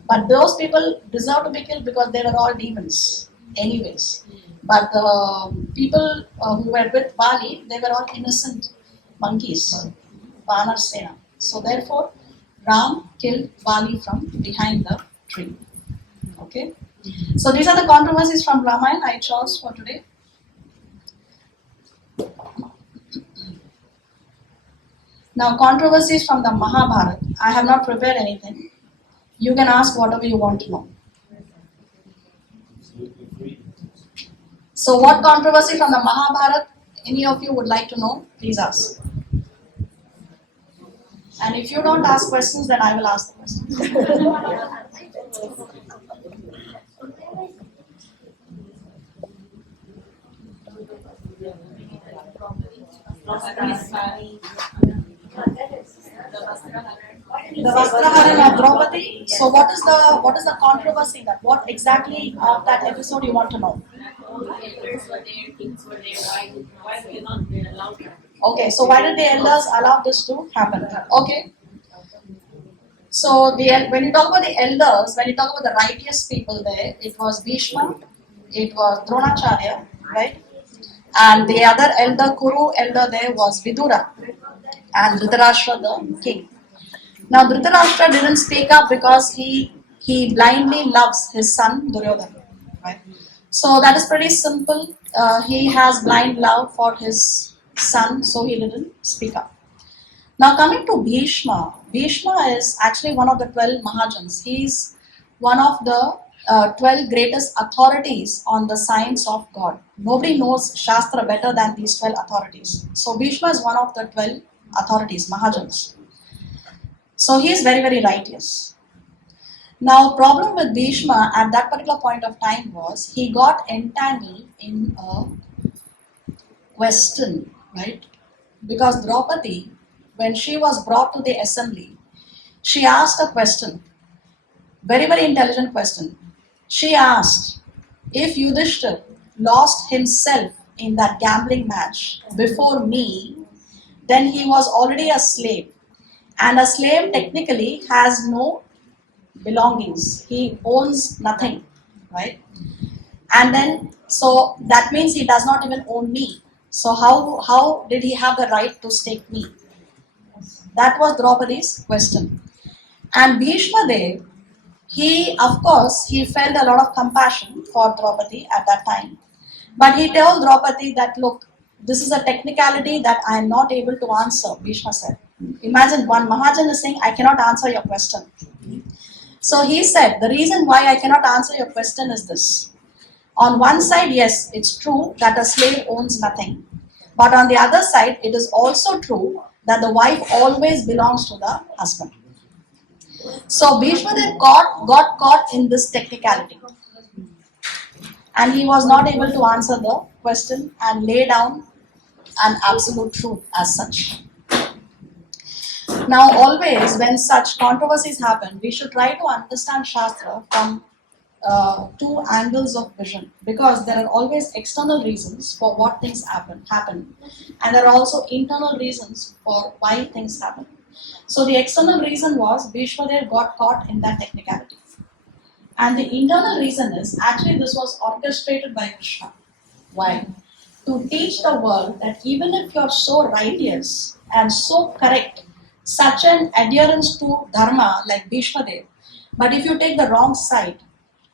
But those people deserve to be killed because they were all demons anyways. But the people who were with Bali, they were all innocent monkeys, Vanar Sena. So therefore Ram killed Bali from behind the tree. Okay. So these are the controversies from Ramayana I chose for today. Now controversies from the Mahabharata. I have not prepared anything. You can ask whatever you want to know. So what controversy from the Mahabharata any of you would like to know? Please ask. And if you don't ask questions, then I will ask the questions. The Vastraharan of Draupadi. So what is the controversy that what exactly of that episode you want to know? Okay, so why did the elders allow this to happen? Okay. So when you talk about the elders, when you talk about the righteous people there, it was Bhishma, it was Dronacharya, right? And the other elder, Kuru elder there was Vidura and Dhritarashtra the king. Now Dhritarashtra didn't speak up because he blindly loves his son Duryodhana, right? So that is pretty simple. He has blind love for his son, so he didn't speak up. Now coming to Bhishma, Bhishma is actually one of the 12 Mahajans. He's one of the 12 greatest authorities on the science of God. Nobody knows Shastra better than these 12 authorities. So Bhishma is one of the 12 authorities, Mahajans. So he is very, very righteous. Now problem with Bhishma at that particular point of time was he got entangled in a question, right? Because Draupadi, when she was brought to the assembly, she asked a question, very, very intelligent question. She asked, if Yudhishthir lost himself in that gambling match before me, then he was already a slave. And a slave technically has no belongings. He owns nothing, right? And then, so that means he does not even own me. So how did he have the right to stake me? That was Draupadi's question. And Bhishma there, he felt a lot of compassion for Draupadi at that time. But he told Draupadi that, look, this is a technicality that I am not able to answer, Bhishma said. Imagine one Mahajan is saying, I cannot answer your question. So he said, the reason why I cannot answer your question is this. On one side, yes, it's true that a slave owns nothing. But on the other side, it is also true that the wife always belongs to the husband. So Bhishma then got caught in this technicality. And he was not able to answer the question and lay down an absolute truth as such. Now always when such controversies happen, we should try to understand Shastra from two angles of vision, because there are always external reasons for what things happen, and there are also internal reasons for why things happen. So the external reason was Bhishma got caught in that technicality, and the internal reason is actually this was orchestrated by Krishna. Why? To teach the world that even if you're so righteous and so correct, such an adherence to dharma like Bhishma Dev, but if you take the wrong side,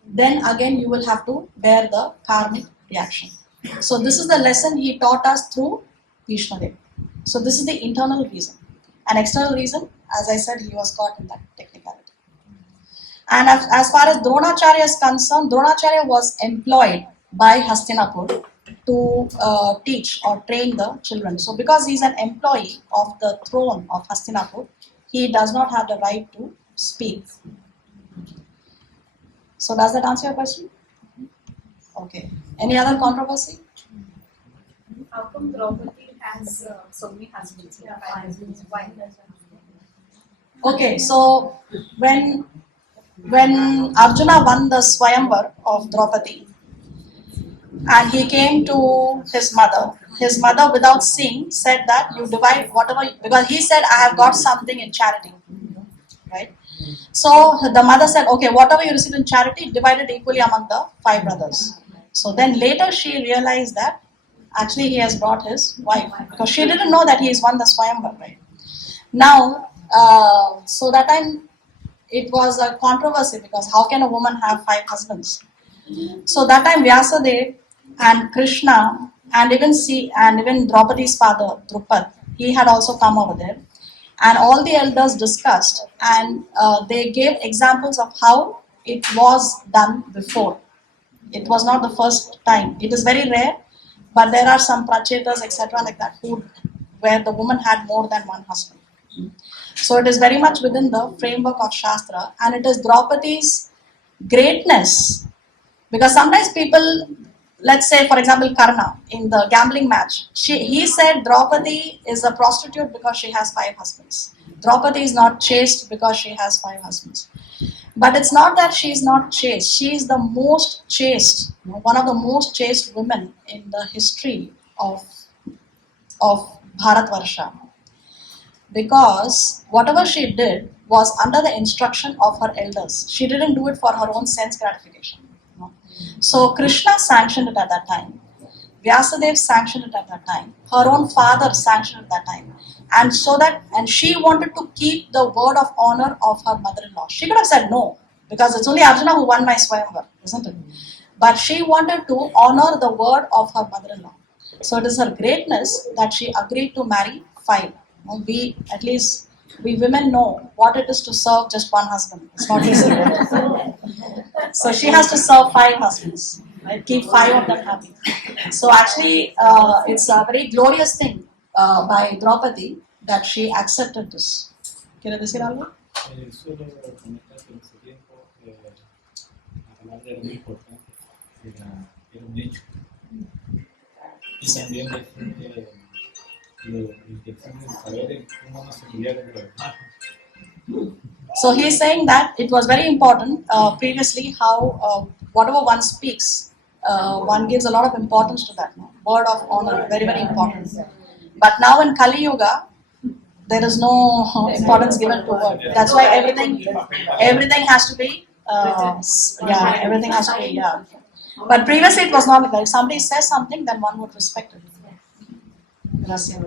then again you will have to bear the karmic reaction. So this is the lesson he taught us through Bhishma Dev. So this is the internal reason. An external reason, as I said, he was caught in that technicality. And as far as Dronacharya is concerned, Dronacharya was employed by Hastinapur to teach or train the children. So because he's an employee of the throne of Hastinapur, he does not have the right to speak. So does that answer your question? Okay. Any other controversy? How come Draupadi has so many husbands? Yeah, five husbands. Why? Okay, so when Arjuna won the Swayamvar of Draupadi and he came to his mother without seeing said that you divide whatever, because he said I have got something in charity, right? So the mother said, okay, whatever you receive in charity, divide it equally among the 5 brothers. So then later she realized that actually he has brought his wife, because she didn't know that he has won the Swayamvar, right? Now, so that time it was a controversy, because how can a woman have 5 husbands? So that time Vyasadev and Krishna and even Draupadi's father Drupad, he had also come over there, and all the elders discussed, and they gave examples of how it was done before. It was not the first time. It is very rare, but there are some prachetas, etc., like that, who where the woman had more than one husband. So it is very much within the framework of Shastra, and it is Draupadi's greatness. Because sometimes people, let's say for example Karna in the gambling match, he said Draupadi is a prostitute because she has 5 husbands. Draupadi is not chaste because she has 5 husbands. But it's not that she is not chaste. She is the most chaste, one of the most chaste women in the history of Bharatvarsha. Because whatever she did was under the instruction of her elders. She didn't do it for her own sense gratification. So Krishna sanctioned it at that time. Vyasadeva sanctioned it at that time. Her own father sanctioned it at that time. And she wanted to keep the word of honor of her mother-in-law. She could have said no, because it's only Arjuna who won my Swayamvar, isn't it? But she wanted to honor the word of her mother-in-law. So it is her greatness that she agreed to marry 5. We, at least, we women know what it is to serve just one husband. It's not easy, right? So she has to serve 5 husbands, right? Keep 5 of them happy. So actually, it's a very glorious thing by Draupadi that she accepted this. ¿Quieres decir algo? Solo comentar que en ese tiempo la palabra era muy importante, era un hecho. Y también la gente lo intención de saber cómo uno se podía con los demás. So he is saying that it was very important previously how whatever one speaks, one gives a lot of importance to that. No? Word of honor, very, very important. But now in Kali Yuga, there is no importance given to word. That's why everything has to be, everything has to be, But previously it was not like that. If somebody says something, then one would respect it. Gracias.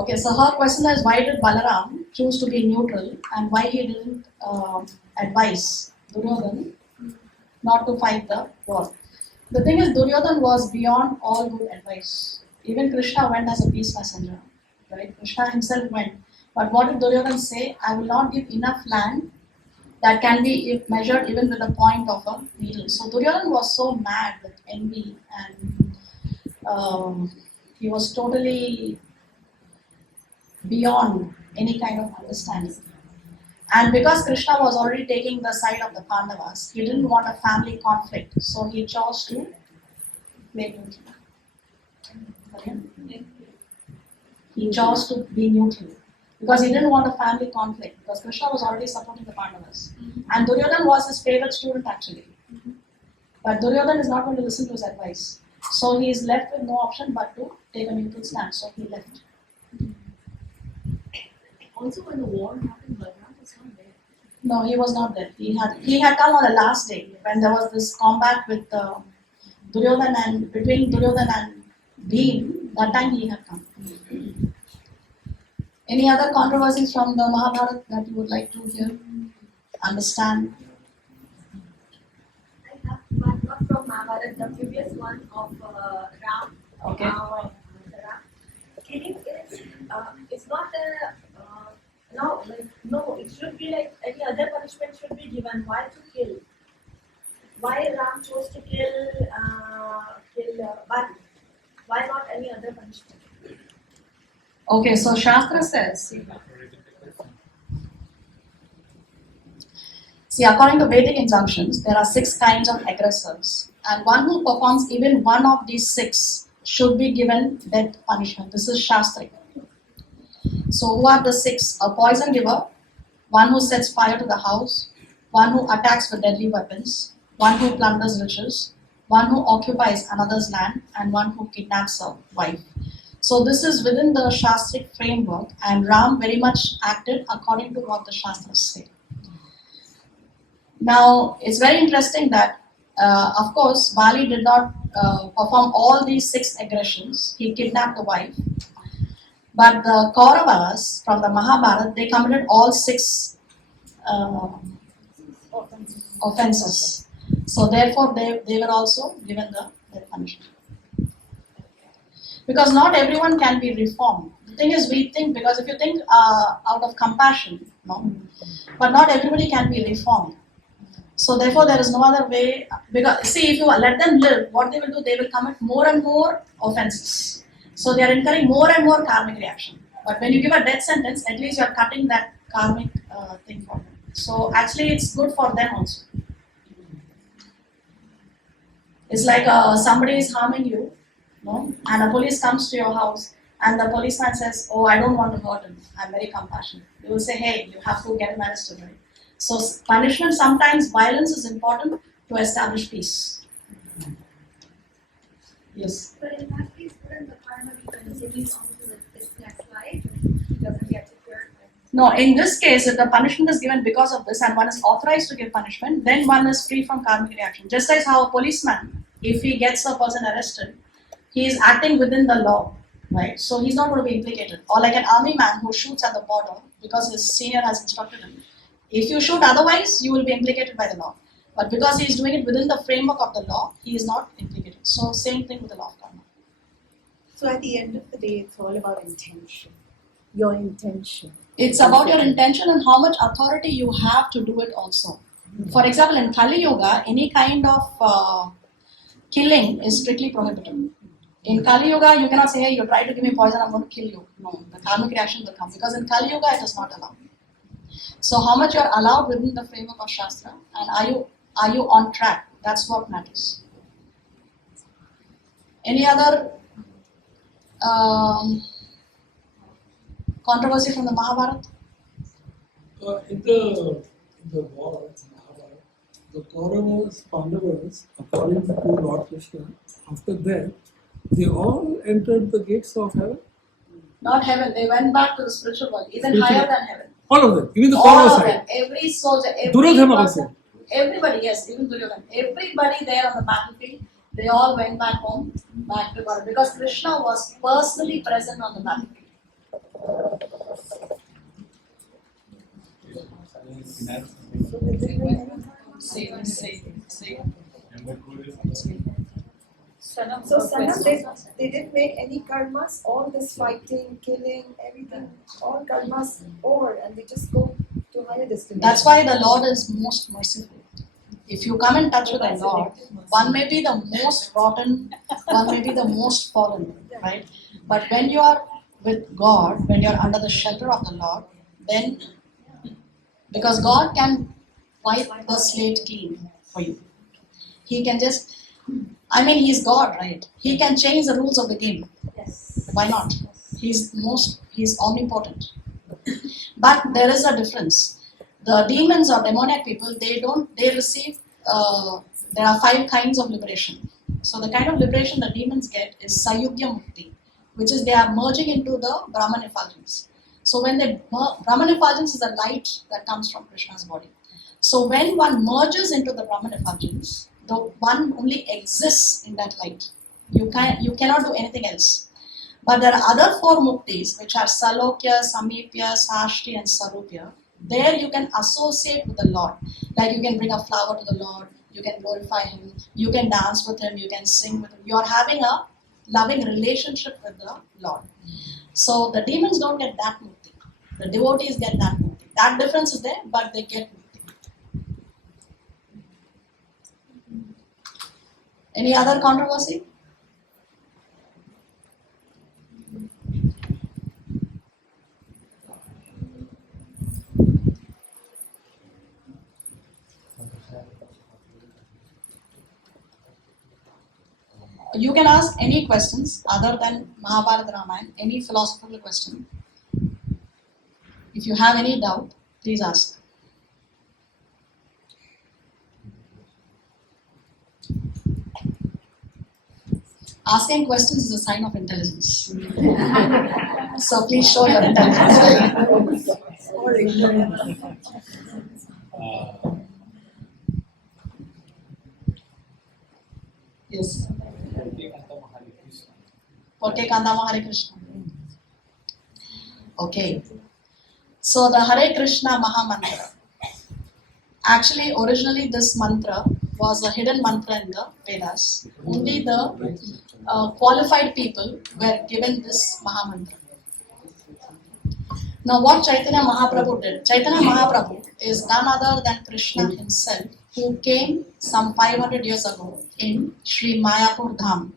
Okay, so her question is, why did Balaram choose to be neutral and why he didn't advise Duryodhan not to fight the war? The thing is, Duryodhan was beyond all good advice. Even Krishna went as a peace messenger, right? Krishna himself went. But what did Duryodhan say? I will not give enough land that can be measured even with the point of a needle. So Duryodhan was so mad with envy and he was totally beyond any kind of understanding. And because Krishna was already taking the side of the Pandavas, he didn't want a family conflict, so he chose to play neutral. He chose to be neutral because he didn't want a family conflict, because Krishna was already supporting the Pandavas. And Duryodhan was his favorite student actually. But Duryodhan is not going to listen to his advice. So he is left with no option but to take a neutral stance, so he left. Also, when the war happened, Balaram was not there. No, he was not there. He had come on the last day when there was this combat with Duryodhan and between Duryodhan and Bhim. That time he had come. Any other controversies from the Mahabharata that you would like to hear, understand? I have one, not from Mahabharata, the previous one of Ram. Okay. Ram. Killing is, it's not a, no, it should be like any other punishment should be given. Why to kill? Why Ram chose to kill Bali? Why not any other punishment? Okay, so Shastra says, see, according to Vedic injunctions, there are 6 kinds of aggressors, and one who performs even one of these 6 should be given death punishment. This is Shastric. So, who are the 6? A poison giver, one who sets fire to the house, one who attacks with deadly weapons, one who plunders riches, one who occupies another's land, and one who kidnaps a wife. So this is within the Shastric framework, and Ram very much acted according to what the Shastras say. Now, it's very interesting that Of course, Bali did not perform all these 6 aggressions. He kidnapped the wife. But the Kauravas from the Mahabharata, they committed all 6 offenses. So therefore, they were also given the death punishment. Because not everyone can be reformed. The thing is, we think, because if you think out of compassion, no, but not everybody can be reformed. So therefore, there is no other way. Because see, if you let them live, what they will do, they will commit more and more offenses. So they are incurring more and more karmic reaction. But when you give a death sentence, at least you are cutting that karmic thing for them. So actually, it's good for them also. It's like somebody is harming you, no? And a police comes to your house, and the policeman says, "Oh, I don't want to hurt him. I'm very compassionate." You will say, "Hey, you have to get him arrested, right?" So punishment, sometimes violence is important to establish peace. Yes. But in that case, wouldn't the karma be continuing on to this next life? He doesn't get to purify. No, in this case, if the punishment is given because of this and one is authorized to give punishment, then one is free from karmic reaction. Just as how a policeman, if he gets a person arrested, he is acting within the law, right? So he's not going to be implicated. Or like an army man who shoots at the border because his senior has instructed him. If you shoot otherwise, you will be implicated by the law. But because he is doing it within the framework of the law, he is not implicated. So same thing with the law of karma. So at the end of the day, it's all about intention. Your intention. It's about your intention and how much authority you have to do it also. For example, in Kali Yuga, any kind of killing is strictly prohibited. In Kali Yuga, you cannot say, "Hey, you try to give me poison, I'm going to kill you." No, the karmic reaction will come because in Kali Yuga it is not allowed. So how much you are allowed within the framework of Shastra, and are you on track? That's what matters. Any other controversy from the Mahabharata? In the war, Mahabharata, the Kauravas, Pandavas, according to Lord Krishna, after that, they all entered the gates of heaven. Not heaven. They went back to the spiritual world, even Spiritual. higher than heaven. All of them, even the All Kaurava of side. them, every soldier, every Duryodhana person, also. everybody, yes, even Duryodhana, everybody there on the battlefield, they all went back home, back to God, because Krishna was personally present on the battlefield. So they didn't make any So Sanga, they didn't make any karmas, all this fighting, killing, everything, all karmas over, and they just go to higher destinations. That's why the Lord is most merciful. If you come in touch with the Lord, one may be the most rotten, one may be the most fallen, right? But when you are with God, when you are under the shelter of the Lord, then, because God can wipe the slate clean for you. He can just, He's God, right? He can change the rules of the game. Yes. Why not? He's omnipotent. But there is a difference. The demons or demoniac people, they receive, there are 5 kinds of liberation. So the kind of liberation the demons get is Sayugya Mukti, which is they are merging into the Brahman effulgence. So when Brahman effulgence is the light that comes from Krishna's body. So when one merges into the Brahman effulgence, the one only exists in that light. You cannot do anything else. But there are other 4 muktis, which are Salokya, Samipya, Sashti, and Sarupya. There you can associate with the Lord. Like you can bring a flower to the Lord, you can glorify Him, you can dance with Him, you can sing with Him. You are having a loving relationship with the Lord. So the demons don't get that mukti. The devotees get that mukti. That difference is there, but they get mukti. Any other controversy? You can ask any questions other than Mahabharata Ramayana, any philosophical question. If you have any doubt, please ask. Asking questions is a sign of intelligence. So please show your intelligence. Or ignorance. Yes. Kantama Hare Krishna. Pote Kandama Hare Krishna. Okay. So the Hare Krishna Mahamantra. Actually, originally this mantra was a hidden mantra in the Vedas. Only the qualified people were given this Mahamantra. Now, what Chaitanya Mahaprabhu did? Chaitanya Mahaprabhu is none other than Krishna himself, who came some 500 years ago in Sri Mayapur Dham.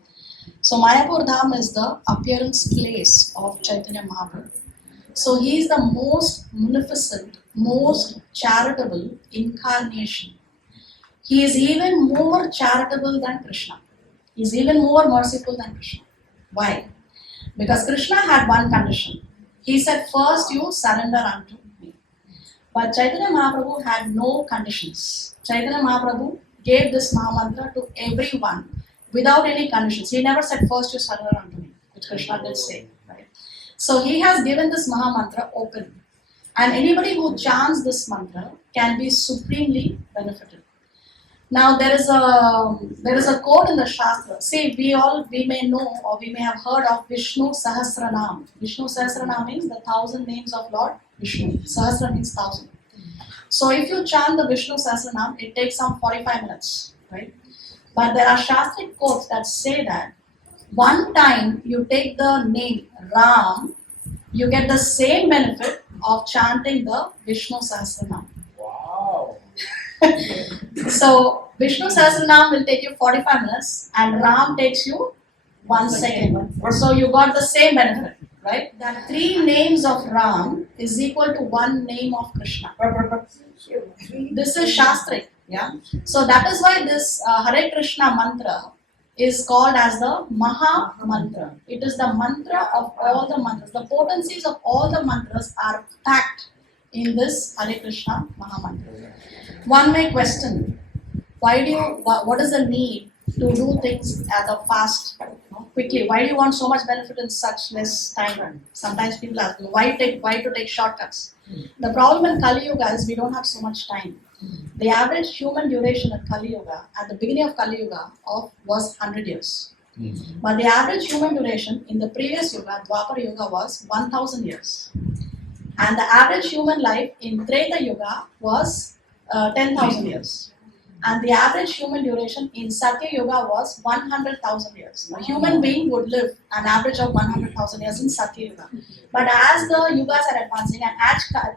So, Mayapur Dham is the appearance place of Chaitanya Mahaprabhu. So, he is the most munificent, most charitable incarnation. He is even more charitable than Krishna. He is even more merciful than Krishna. Why? Because Krishna had one condition. He said, first you surrender unto me. But Chaitanya Mahaprabhu had no conditions. Chaitanya Mahaprabhu gave this Mahamantra to everyone without any conditions. He never said, first you surrender unto me, which Krishna did say. Right? So he has given this Mahamantra open. And anybody who chants this mantra can be supremely benefited. Now there is a quote in the Shastra. See, we may know or we may have heard of Vishnu Sahasranam. Vishnu Sahasranam means the 1,000 names of Lord Vishnu. Sahasra means 1,000. So if you chant the Vishnu Sahasranam, it takes some 45 minutes, right? But there are Shastric quotes that say that one time you take the name Ram, you get the same benefit of chanting the Vishnu Sahasranam. Wow. So Vishnu Sahasranam will take you 45 minutes and Ram takes you 1 second. So you got the same benefit, right? That 3 names of Ram is equal to 1 name of Krishna. This is Shastric, yeah. So that is why this Hare Krishna mantra is called as the Maha Mantra. It is the mantra of all the mantras. The potencies of all the mantras are packed in this Hare Krishna Maha Mantra. One may question, what is the need to do things at a fast, quickly? Why do you want so much benefit in such less time? Sometimes people ask, why to take shortcuts? The problem in Kali Yuga is we don't have so much time. The average human duration in Kali Yuga, at the beginning of Kali Yuga, was 100 years. But the average human duration in the previous Yuga, Dwapara Yuga, was 1,000 years. And the average human life in Treta Yuga was 10,000 years. And the average human duration in Satya Yuga was 100,000 years. A human being would live an average of 100,000 years in Satya Yuga. But as the Yugas are advancing and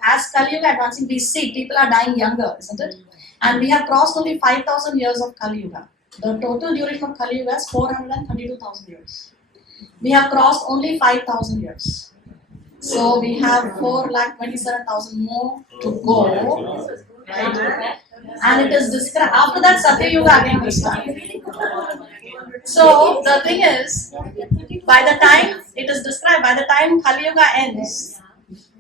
as Kali Yuga advancing, we see people are dying younger, isn't it? And we have crossed only 5,000 years of Kali Yuga. The total duration of Kali Yuga is 432,000 years. We have crossed only 5,000 years. So we have 4,27,000 more to go. Right? And it is described, after that Satya Yuga again will start. So the thing is, by the time it is described, by the time Kali Yuga ends,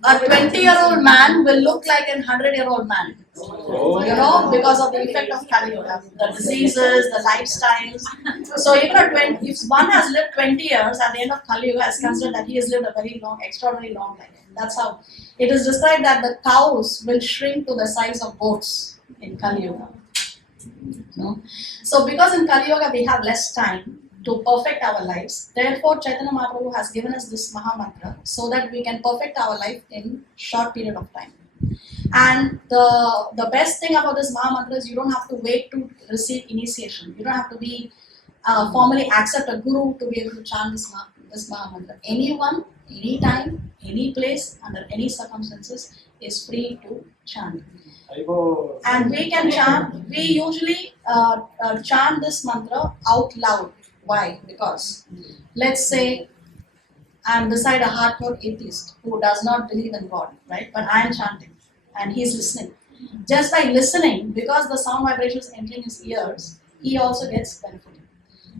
a 20-year-old man will look like a 100-year-old man. Because of the effect of Kali Yuga, the diseases, the lifestyles. So even if one has lived 20 years at the end of Kali Yuga, it's considered that he has lived a very long, extraordinarily long life. That's how it is described that the cows will shrink to the size of goats in Kali Yuga. So because in Kali Yuga we have less time to perfect our lives, therefore Chaitanya Mahaprabhu has given us this Maha Mantra so that we can perfect our life in short period of time. And the best thing about this Maha Mantra is you don't have to wait to receive initiation. You don't have to be formally accept a guru to be able to chant this Maha Mantra. Anyone, anytime, any place, under any circumstances is free to chant. And we can chant, we usually chant this mantra out loud. Why? Because let's say I'm beside a hardcore atheist who does not believe in God, right? But I am chanting and he's listening. Just by listening, because the sound vibrations entering his ears, he also gets benefited.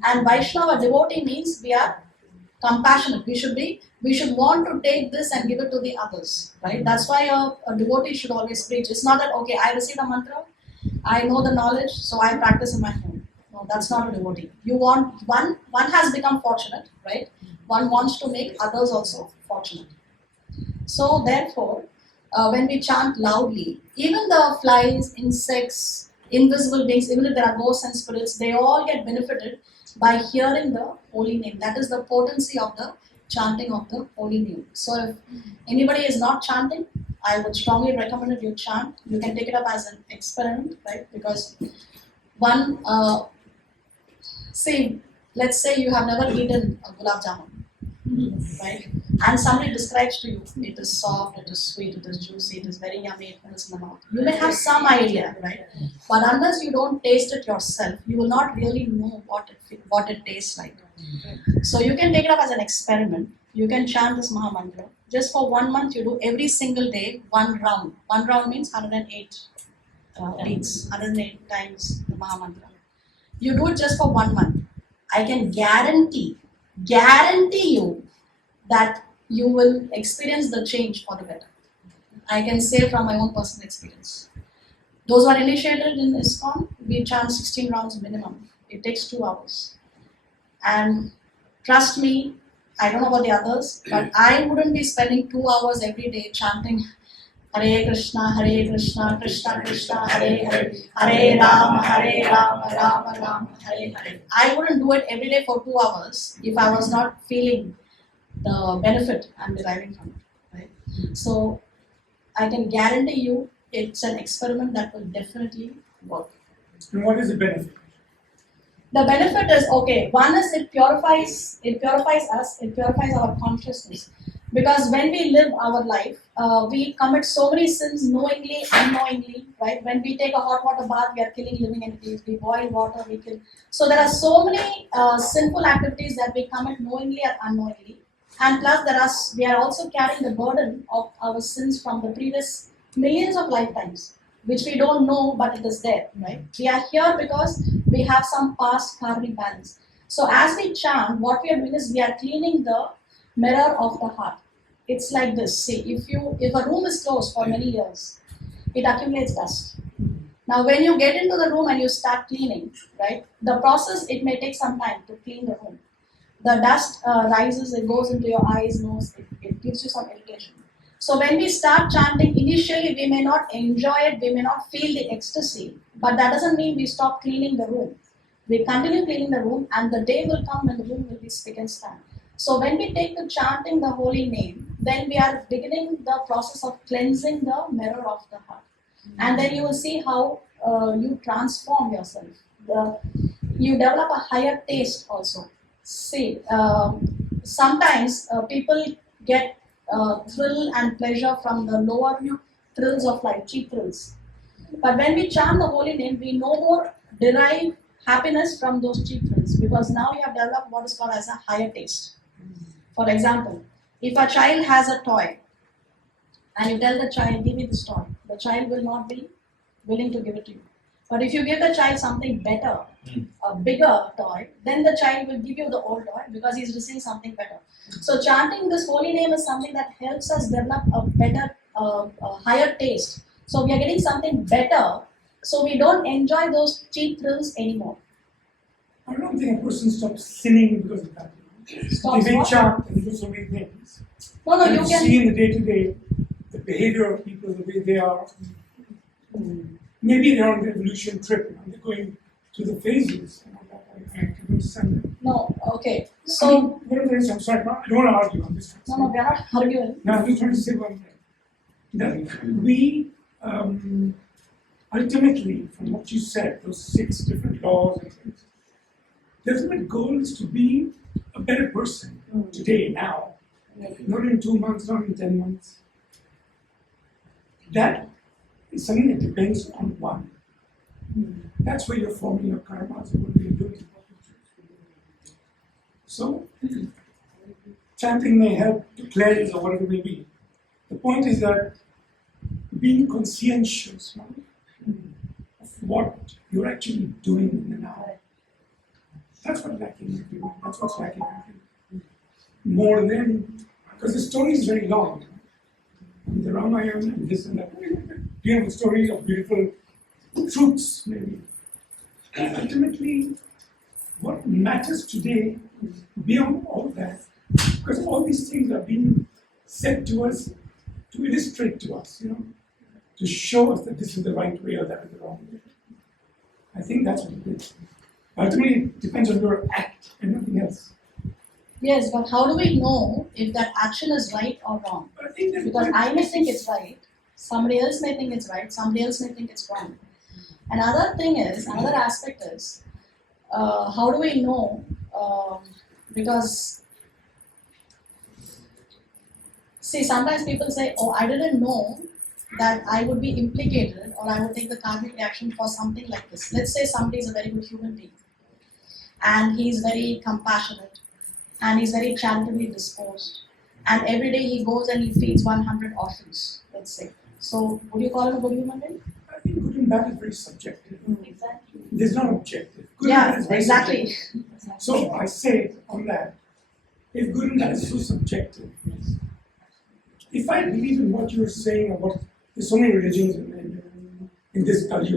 And Vaishnava devotee means we are compassionate. We should want to take this and give it to the others, right? That's why a devotee should always preach. It's not that, okay, I receive the mantra, I know the knowledge, so I practice in my home. No, that's not a devotee. You want, one has become fortunate, right? One wants to make others also fortunate. So therefore, when we chant loudly, even the flies, insects, invisible beings, even if there are ghosts and spirits, they all get benefited by hearing the holy name. That is the potency of the chanting of the holy name. So if anybody is not chanting, I would strongly recommend that you chant. You can take it up as an experiment, right? Because one, say, let's say you have never eaten a gulab jamun, right? And somebody describes to you, it is soft, it is sweet, it is juicy, it is very yummy, it melts in the mouth. You may have some idea, right? But unless you don't taste it yourself, you will not really know what it tastes like. So you can take it up as an experiment. You can chant this Maha Mantra. Just for 1 month, you do every single day 1 round. 1 round means 108 beats, 108 times the Maha Mantra. You do it just for 1 month. I can guarantee you that you will experience the change for the better. I can say from my own personal experience. Those who are initiated in ISKCON, we chant 16 rounds minimum. It takes 2 hours. And trust me, I don't know about the others, but I wouldn't be spending 2 hours every day chanting Hare Krishna, Krishna Krishna, Hare Hare, Hare Rama, Rama Rama, Hare Hare. I wouldn't do it every day for 2 hours if I was not feeling the benefit I'm deriving from it. Right? So I can guarantee you it's an experiment that will definitely work. And what is the benefit? The benefit is, okay, one is it purifies us, it purifies our consciousness. Because when we live our life, we commit so many sins knowingly, unknowingly, right? When we take a hot water bath, we are killing living entities. We boil water, we kill. So there are so many sinful activities that we commit knowingly or unknowingly. And plus we are also carrying the burden of our sins from the previous millions of lifetimes, which we don't know, but it is there, right? We are here because we have some past karmic balance. So as we chant, what we are doing is we are cleaning the mirror of the heart. It's like this. See, if a room is closed for many years, it accumulates dust. Now, when you get into the room and you start cleaning, right, the process, it may take some time to clean the room. The dust rises, it goes into your eyes, nose, it gives you some irritation. So when we start chanting, initially we may not enjoy it, we may not feel the ecstasy, but that doesn't mean we stop cleaning the room. We continue cleaning the room, and the day will come when the room will be spick and span. So when we take to chanting the holy name, then we are beginning the process of cleansing the mirror of the heart. And then you will see how you transform yourself. You develop a higher taste also. See, sometimes people get thrill and pleasure from the lower thrills of life, cheap thrills. But when we chant the holy name, we no more derive happiness from those cheap thrills, because now you have developed what is called as a higher taste. For example, if a child has a toy and you tell the child, give me this toy, the child will not be willing to give it to you. But if you give the child something better, a bigger toy, then the child will give you the old toy because he's receiving something better. So chanting this holy name is something that helps us develop a better, a higher taste. So we are getting something better, so we don't enjoy those cheap thrills anymore. I don't think a person stops sinning because of that. Stops They may what? chant and do so many things. No, And you you can. see in the day-to-day, the behavior of people, the way they are. Maybe they're on the evolution trip, they're going through the phases. I can understand that. No, okay. I So, mean, whatever it is, I'm sorry, I don't want to argue on this. no, we are not arguing. Now, I'm just trying to say one thing. That we, ultimately, from what you said, those 6 different laws and things, the ultimate goal is to be a better person today, now. Not in 2 months, not in 10 months. That is something that depends on one. That's where you're forming your karmas and what you're doing. So, chanting may help to cleanse or whatever it may be. The point is that being conscientious of what you're actually doing in the now. That's what's lacking everyone. That's what's lacking everyone. More than, because the story is very long. The Ramayana and this and that. Beautiful stories of beautiful truths, maybe. And ultimately, what matters today, beyond all that, because all these things are being said to us to illustrate to us, to show us that this is the right way or that is the wrong way. I think that's what it is. Ultimately, it depends on your act and nothing else. Yes, but how do we know if that action is right or wrong? I think that Because I may think it's right, somebody else may think it's right, somebody else may think it's wrong. Another aspect is, how do we know? Because, see, sometimes people say, oh, I didn't know that I would be implicated or I would take the karmic reaction for something like this. Let's say somebody is a very good human being and he's very compassionate and he's very charitably disposed and every day he goes and he feeds 100 orphans, let's say. So, would you call him a good human being? I think good and bad is very subjective. Exactly. There's no objective. Good and bad Yeah, is very exactly. subjective. So I say on that, if good and bad is so subjective, if I believe in what you're saying about there's so many religions in this Kali,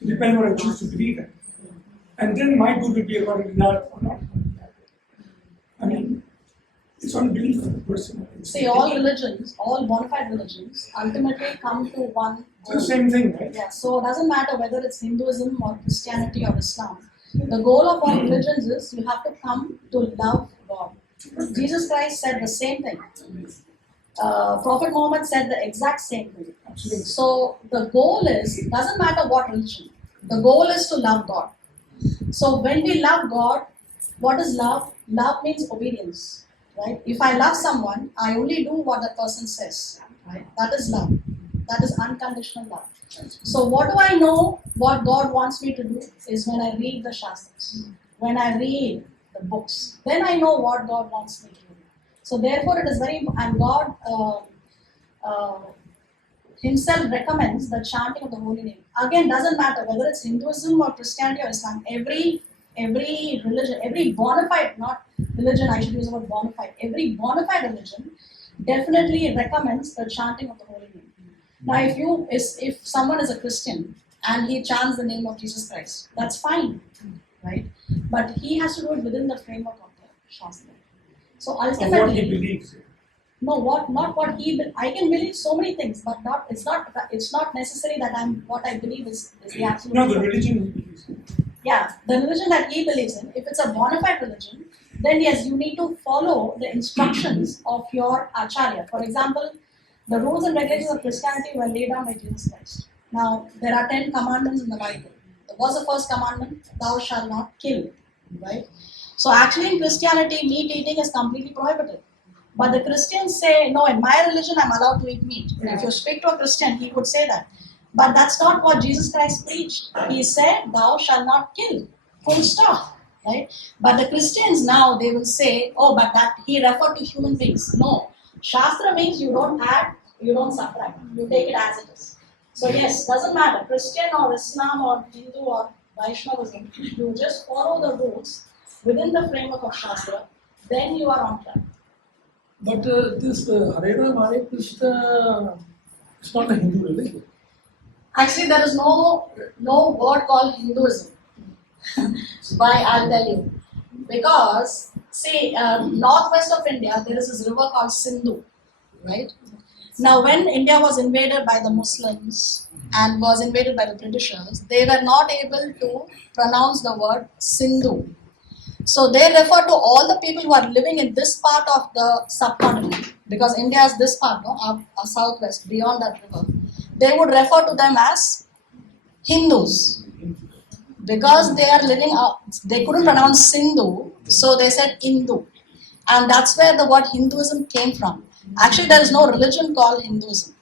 it depends what I choose to believe in. And then my good will be according to that or not. I mean, it's on belief of the person. See, all religions, all bona fide religions, ultimately come to one It's the goal. same thing, right? Yeah, so it doesn't matter whether it's Hinduism or Christianity or Islam. The goal of all religions is you have to come to love God. Jesus Christ said the same thing. Prophet Muhammad said the exact same thing. Absolutely. So the goal is, it doesn't matter what religion, the goal is to love God. So when we love God, what is love? Love means obedience, right? If I love someone, I only do what the person says, right? That is love. That is unconditional love. So what do I know what God wants me to do is when I read the Shastras, when I read the books, then I know what God wants me to do. So therefore it is very, and God himself recommends the chanting of the holy name. Again, doesn't matter whether it's Hinduism or Christianity or Islam, every religion, every bona fide, not religion, I should use the word bona fide, every bona fide religion definitely recommends the chanting of the holy name. Now, if someone is a Christian and he chants the name of Jesus Christ, that's fine, right? But he has to do it within the framework of the Shastra. So Of what he ultimately, believes. no, not what he. I can believe so many things, but not. It's not necessary that what I believe is the absolute. No, the truth. religion he believes in. Yeah, the religion that he believes in. If it's a bona fide religion, then yes, you need to follow the instructions of your acharya. For example, the rules and regulations of Christianity were laid down by Jesus Christ. Now, there are 10 commandments in the Bible. What's the first commandment? Thou shalt not kill, right? So actually in Christianity, meat eating is completely prohibited. But the Christians say, no, in my religion, I'm allowed to eat meat. If you speak to a Christian, he would say that. But that's not what Jesus Christ preached. He said, thou shalt not kill. Full stop. Right? But the Christians now, they will say, oh, but that he referred to human beings. No. Shastra means you don't add, you don't subtract. You take it as it is. So yes, doesn't matter, Christian or Islam or Hindu or Vaishnavism, you just follow the rules within the framework of Shastra, then you are on track. But this Hare Ram, Hare Krishna, it's not a Hindu religion. Actually, there is no word called Hinduism. Why? I'll tell you. Because, see, northwest of India, there is this river called Sindhu, right? Now, when India was invaded by the Muslims and was invaded by the Britishers, they were not able to pronounce the word Sindhu. So they refer to all the people who are living in this part of the subcontinent, because India is this part, no, southwest, beyond that river. They would refer to them as Hindus, because they are living they couldn't pronounce Sindhu, so they said Hindu, and that's where the word Hinduism came from. Actually, there is no religion called Hinduism.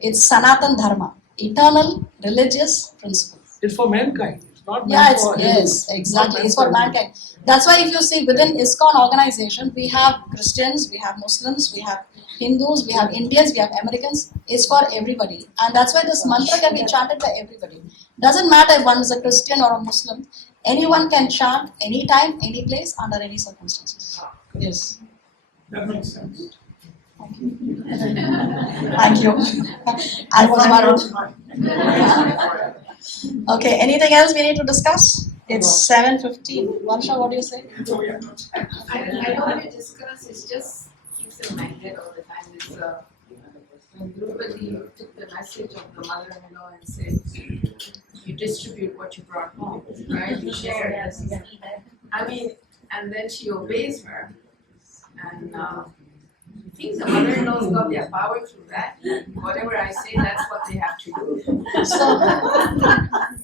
It's Sanatan Dharma, eternal religious principle. It's for mankind. It's not Yeah, meant it's, for yes, Hindus. exactly. Not It's for meant mankind. That's why if you see within ISKCON organization, we have Christians, we have Muslims, we have Hindus, we have Indians, we have Americans. It's for everybody. And that's why this mantra can be chanted by everybody. Doesn't matter if one is a Christian or a Muslim. Anyone can chant anytime, any place, under any circumstances. Yes. That makes sense. Thank you. I was worried. Okay, anything else we need to discuss? It's 7:15. Varsha, what do you say? So, yeah. I know what you discuss, it just keeps in my head all the time. Is when Draupadi took the message of the mother-in-law and said, you distribute what you brought home, right? You share it. I mean, and then she obeys her, and I think the mother-in-law's got their power through that. Whatever I say, that's what they have to do. So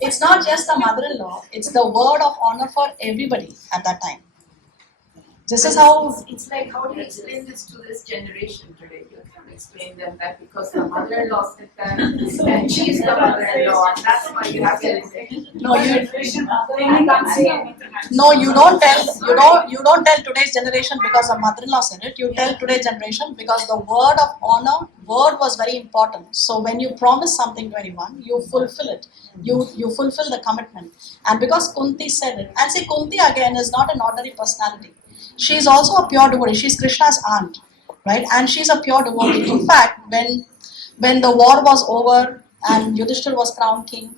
it's not just the mother-in-law, it's the word of honor for everybody at that time. This is how It's like, how do you explain this to this generation today? You can't explain them that because the mother-in-law said that, and she's the mother-in-law, and that's why you have to say. no you can't say anything. no you don't tell today's generation because the mother-in-law said it. You tell today's generation because the word of honor word was very important. So when you promise something to anyone, you fulfill it. You fulfill the commitment. And because Kunti said it, and see, Kunti again is not an ordinary personality. She is also a pure devotee. She's Krishna's aunt, right? And she's a pure devotee. In fact, when the war was over and Yudhishthir was crowned king,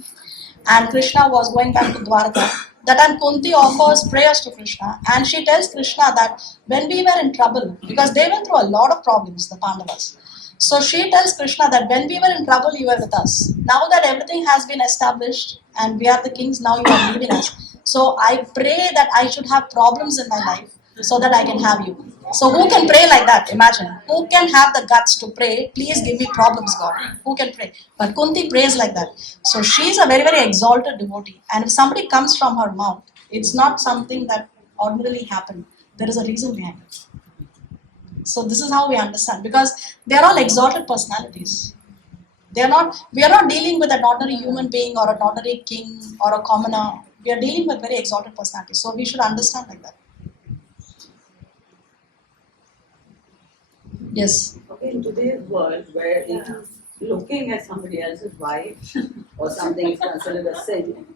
and Krishna was going back to Dwarka, that time Kunti offers prayers to Krishna, and she tells Krishna that when we were in trouble, because they went through a lot of problems, the Pandavas. So she tells Krishna that when we were in trouble, you were with us. Now that everything has been established and we are the kings, now you are leaving us. So I pray that I should have problems in my life so that I can have you. So who can pray like that? Imagine. Who can have the guts to pray, please give me problems, God? Who can pray? But Kunti prays like that. So she's a very, very exalted devotee. And if somebody comes from her mouth, it's not something that ordinarily happened. There is a reason behind it. So this is how we understand. Because they are all exalted personalities. We are not dealing with an ordinary human being or an ordinary king or a commoner. We are dealing with very exalted personalities. So we should understand like that. Yes. Okay, in today's world where if looking at somebody else's wife or something is considered a sin,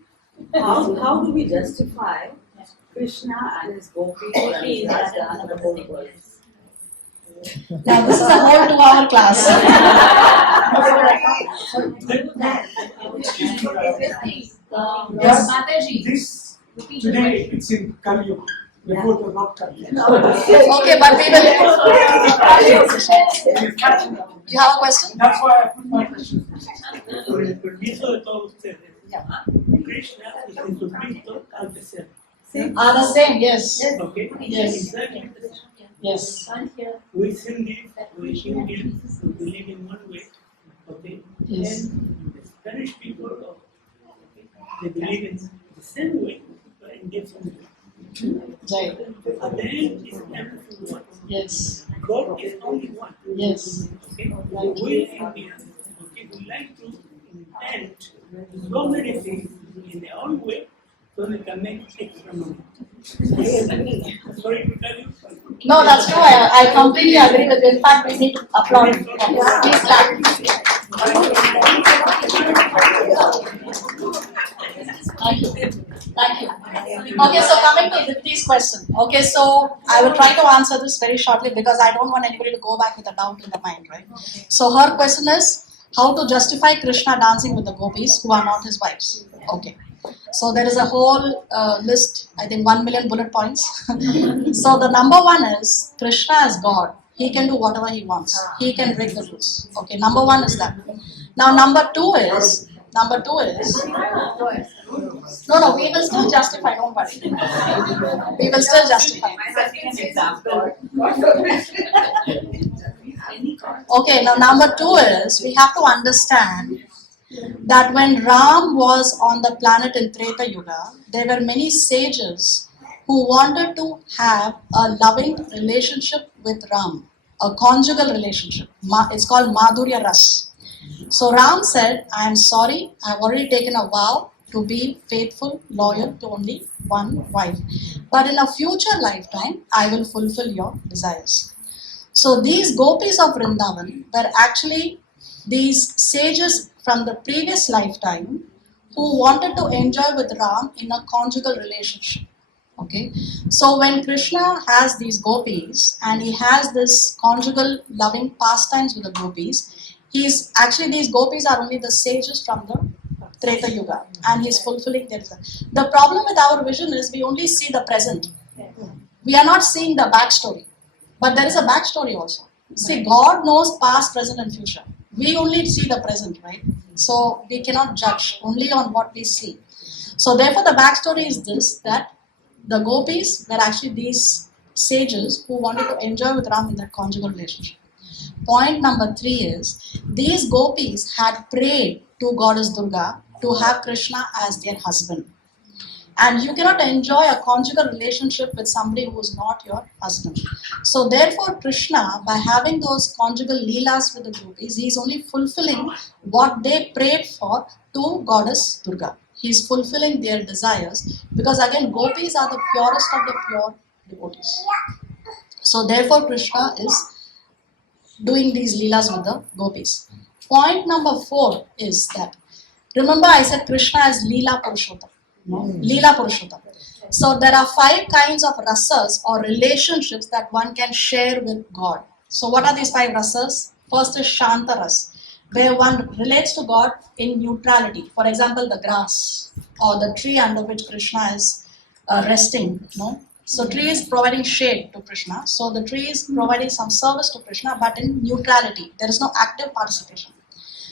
how do we justify Krishna and his gopis and his Radha and the whole world? Now this is a whole 2-hour class. Yes. Mataji. This today it's in Kali Yuga. Before it was not Kali Yuga. Okay, but we will. You have a question? That's why I put my question first. Krishna is the supreme thought are the same. Are the same, yes. Okay? Yes. Exactly the same. Yes. We Sindhis, we Indians, we believe in one way. Okay? Yes. And the Spanish people, okay, they believe in the same way, but in different way. Right. At the end is everything one. Yes. God is only one. Yes. Okay? We Indians, okay, we like to invent so many things in their own way so they can make extra money. Sorry to tell you. No, that's true. I completely agree with you. In fact, we need to applaud. Please clap. Thank you. Thank you. Okay, so coming to Dipti's question. Okay, so I will try to answer this very shortly because I don't want anybody to go back with a doubt in the mind, right? So her question is how to justify Krishna dancing with the gopis who are not his wives. Okay. So there is a whole list, I think 1 million bullet points. So the number one is Krishna is God. He can do whatever he wants. He can break the rules. Okay, number one is that. Now number two is, no, we will still justify, don't worry. We will still justify. Okay, now number two is, we have to understand that when Ram was on the planet in Treta Yuga, there were many sages who wanted to have a loving relationship with Ram, a conjugal relationship. It's called Madhurya Ras. So Ram said, I am sorry, I have already taken a vow to be faithful, loyal to only one wife. But in a future lifetime, I will fulfill your desires. So these gopis of Vrindavan were actually these sages from the previous lifetime who wanted to enjoy with Ram in a conjugal relationship. Okay, so when Krishna has these gopis and he has this conjugal loving pastimes with the gopis, these gopis are only the sages from the Treta Yuga and he's fulfilling their desire. The problem with our vision is we only see the present. We are not seeing the backstory. But there is a backstory also. See, God knows past, present and future. We only see the present, right? So we cannot judge only on what we see. So therefore the backstory is this, that the gopis were actually these sages who wanted to enjoy with Ram in that conjugal relationship. Point number 3 is, these gopis had prayed to goddess Durga to have Krishna as their husband. And you cannot enjoy a conjugal relationship with somebody who is not your husband. So therefore Krishna, by having those conjugal leelas with the gopis, he is only fulfilling what they prayed for to goddess Durga. He is fulfilling their desires, because again gopis are the purest of the pure devotees. So therefore Krishna is doing these leelas with the gopis. Point number 4 is that, remember I said Krishna is Leela Purushottam. Leela Purushottam. So there are 5 kinds of rasas or relationships that one can share with God. So what are these 5 rasas? First is Shanta ras, where one relates to God in neutrality. For example, the grass or the tree under which Krishna is resting. So tree is providing shade to Krishna. So the tree is providing some service to Krishna, but in neutrality. There is no active participation.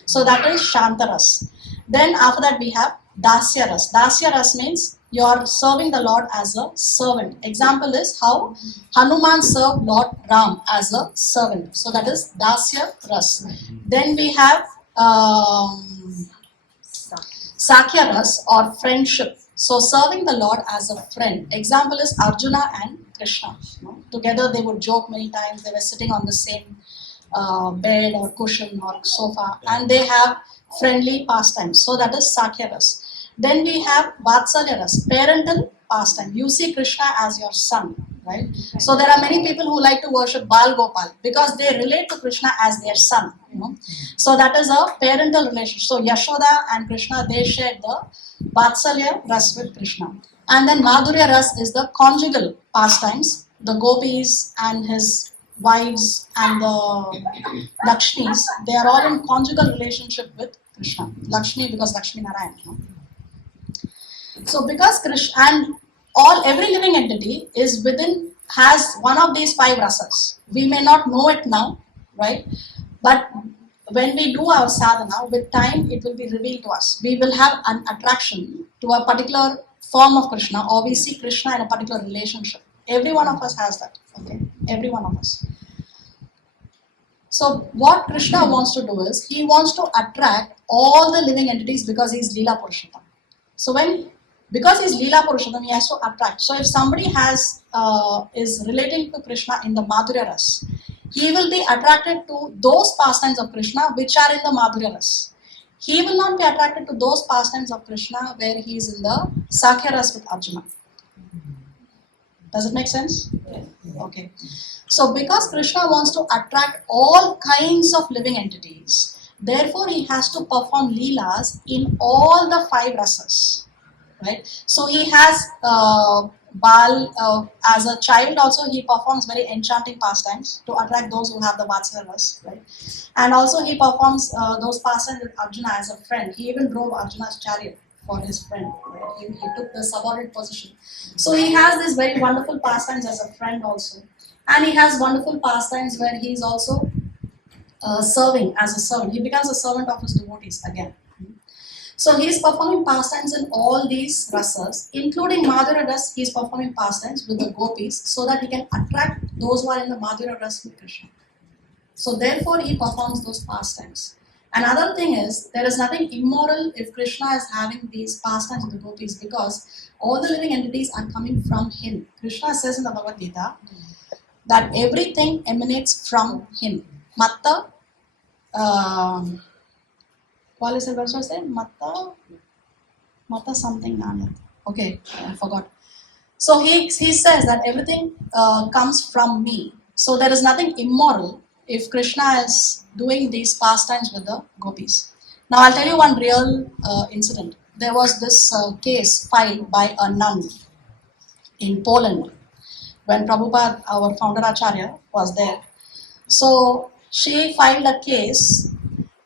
So that is Shantaras. Then after that we have Dasyaras. Dasyaras means you are serving the Lord as a servant. Example is how Hanuman served Lord Ram as a servant. So that is Dasyaras. Then we have Sakyaras or friendship. So serving the Lord as a friend. Example is Arjuna and Krishna. Together they would joke many times. They were sitting on the same bed or cushion or sofa, and they have friendly pastimes. So that is Sakyaras. Then we have Vatsalyaras, parental pastime. You see Krishna as your son, right? So there are many people who like to worship Bal Gopal because they relate to Krishna as their son. So that is a parental relationship. So Yashoda and Krishna, they share the Vatsalya ras with Krishna. And then Madhurya ras is the conjugal pastimes. The gopis and his wives and the Lakshmis, they are all in conjugal relationship with Krishna. Lakshmi because Lakshmi Narayan. So because Krishna and every living entity is has one of these 5 rasas. We may not know it now, right? But when we do our sadhana, with time it will be revealed to us. We will have an attraction to a particular form of Krishna, or we see Krishna in a particular relationship. Every one of us has that. Okay, every one of us. So what Krishna wants to do is, he wants to attract all the living entities because he is Leela Purushottam. So because he is Leela Purushottam, he has to attract. So if somebody is relating to Krishna in the Madhurya ras, he will be attracted to those pastimes of Krishna which are in the Madhurya ras. He will not be attracted to those pastimes of Krishna where he is in the Sakya ras with Arjuna. Does it make sense? Yes. Okay. So because Krishna wants to attract all kinds of living entities, therefore he has to perform leelas in all the 5 rasas. Right? So he has as a child also he performs very enchanting pastimes to attract those who have the Vatsalya ras, right? And also he performs those pastimes with Arjuna as a friend. He even drove Arjuna's chariot for his friend. Right? He took the subordinate position. So he has these very wonderful pastimes as a friend also. And he has wonderful pastimes where he is also serving as a servant. He becomes a servant of his devotees again. So he is performing pastimes in all these rasas, including Madhurya ras. He is performing pastimes with the gopis so that he can attract those who are in the Madhurya ras with Krishna. So therefore he performs those pastimes. Another thing is, there is nothing immoral if Krishna is having these pastimes with the gopis, because all the living entities are coming from him. Krishna says in the Bhagavad Gita that everything emanates from him. Matta, what is the verse I said? Matta something nanat. Okay, I forgot. So he says that everything comes from me. So there is nothing immoral if Krishna is doing these pastimes with the gopis. Now I'll tell you one real incident. There was this case filed by a nun in Poland when Prabhupada, our founder Acharya, was there. So she filed a case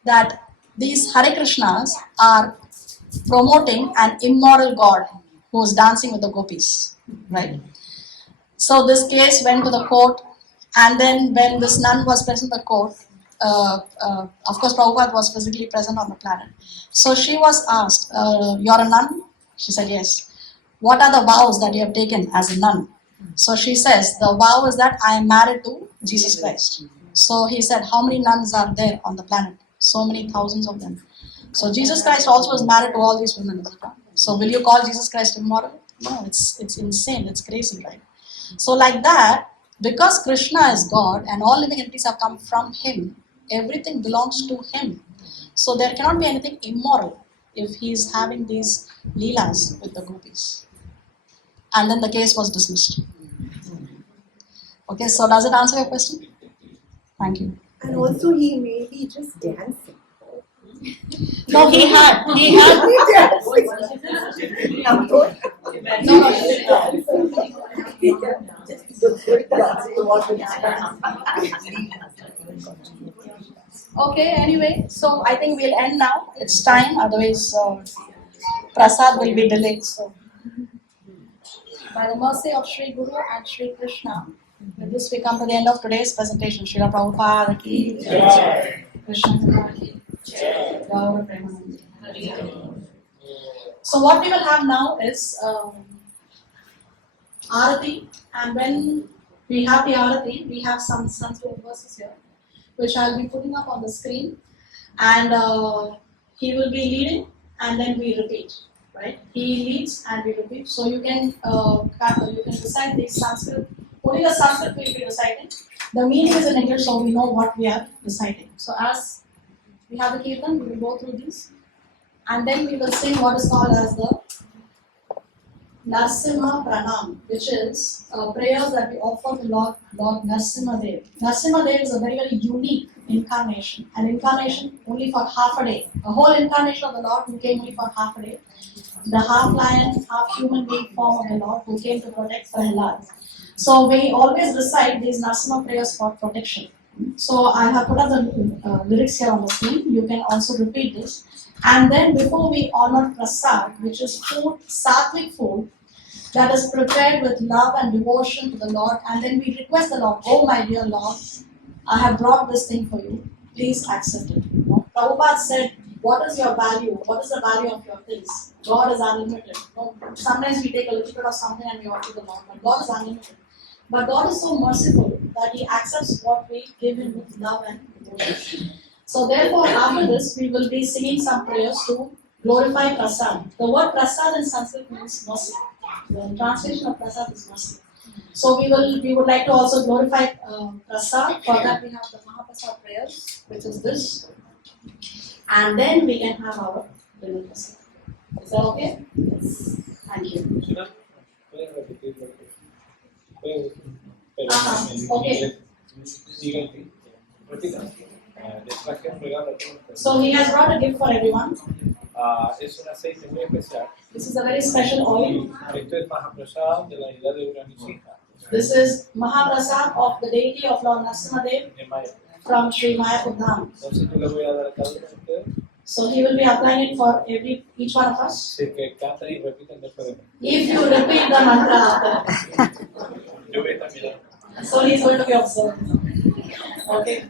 that these Hare Krishnas are promoting an immoral god who is dancing with the gopis, right? So this case went to the court, and then when this nun was present in the court, of course, Prabhupada was physically present on the planet. So she was asked, "You're a nun?" She said, "Yes." "What are the vows that you have taken as a nun?" So she says, "The vow is that I am married to Jesus Christ." So he said, "How many nuns are there on the planet?" "So many thousands of them." So Jesus Christ also is married to all these women, is it not? So will you call Jesus Christ immoral? No, it's insane, it's crazy, right? So like that, because Krishna is God and all living entities have come from him, everything belongs to him. So there cannot be anything immoral if he is having these leelas with the gopis. And then the case was dismissed. Okay, so does it answer your question? Thank you. And also he may be just dancing. No, he had. Okay, anyway, so I think we'll end now. It's time, otherwise Prasad will be delayed. So, by the mercy of Sri Guru and Sri Krishna, with this we come to the end of today's presentation. Srila Prabhupada ki jai. Krishna ki jai. Gaura Premanandi. So what we will have now is Arati, and when we have the Arati, we have some Sanskrit verses here, which I'll be putting up on the screen, and he will be leading, and then we repeat, right? He leads and we repeat. So you can recite the Sanskrit. Only the Sanskrit will be reciting. The meaning is in English, so we know what we are reciting. So as we have the Kirtan, we will go through these, and then we will sing what is called as the Narsimha Pranam, which is prayers that we offer to Lord Narsimha Dev. Narsimha Dev is a very, very unique incarnation, an incarnation only for half a day. A whole incarnation of the Lord who came only for half a day. The half lion, half human being form of the Lord who came to protect Prahlad. So we always recite these Narsimha prayers for protection. So I have put up the lyrics here on the screen. You can also repeat this. And then before we honor Prasad, which is food, sattvic food, that is prepared with love and devotion to the Lord, and then we request the Lord, "Oh my dear Lord, I have brought this thing for you, please accept it." Prabhupada said, "What is your value? What is the value of your things? God is unlimited." Sometimes we take a little bit of something and we offer the Lord, but God is unlimited. But God is so merciful that He accepts what we give Him with love and devotion. So therefore, after this, we will be singing some prayers to glorify Prasad. The word Prasad in Sanskrit means mercy. The translation of Prasad is mercy. So we would like to also glorify Prasad. For that we have the Mahaprasad prayers, which is this, and then we can have our dinner Prasad. Is that okay? Yes. Thank you. Okay. So he has brought a gift for everyone. Es un aceite muy especial. This is a very special oil. Esto es Mahaprasad de la deidad de Organised. This is Mahaprasad of the deity of Lord Narsimhadev from Sri Mayapur Dham. Entonces yo le voy a dar a cada uno de ustedes. So he will be applying it for each one of us. Si que cantan y repiten después de mí. If you repeat the mantra after. Yo voy a estar mirando. So he's going to be observed. Okay.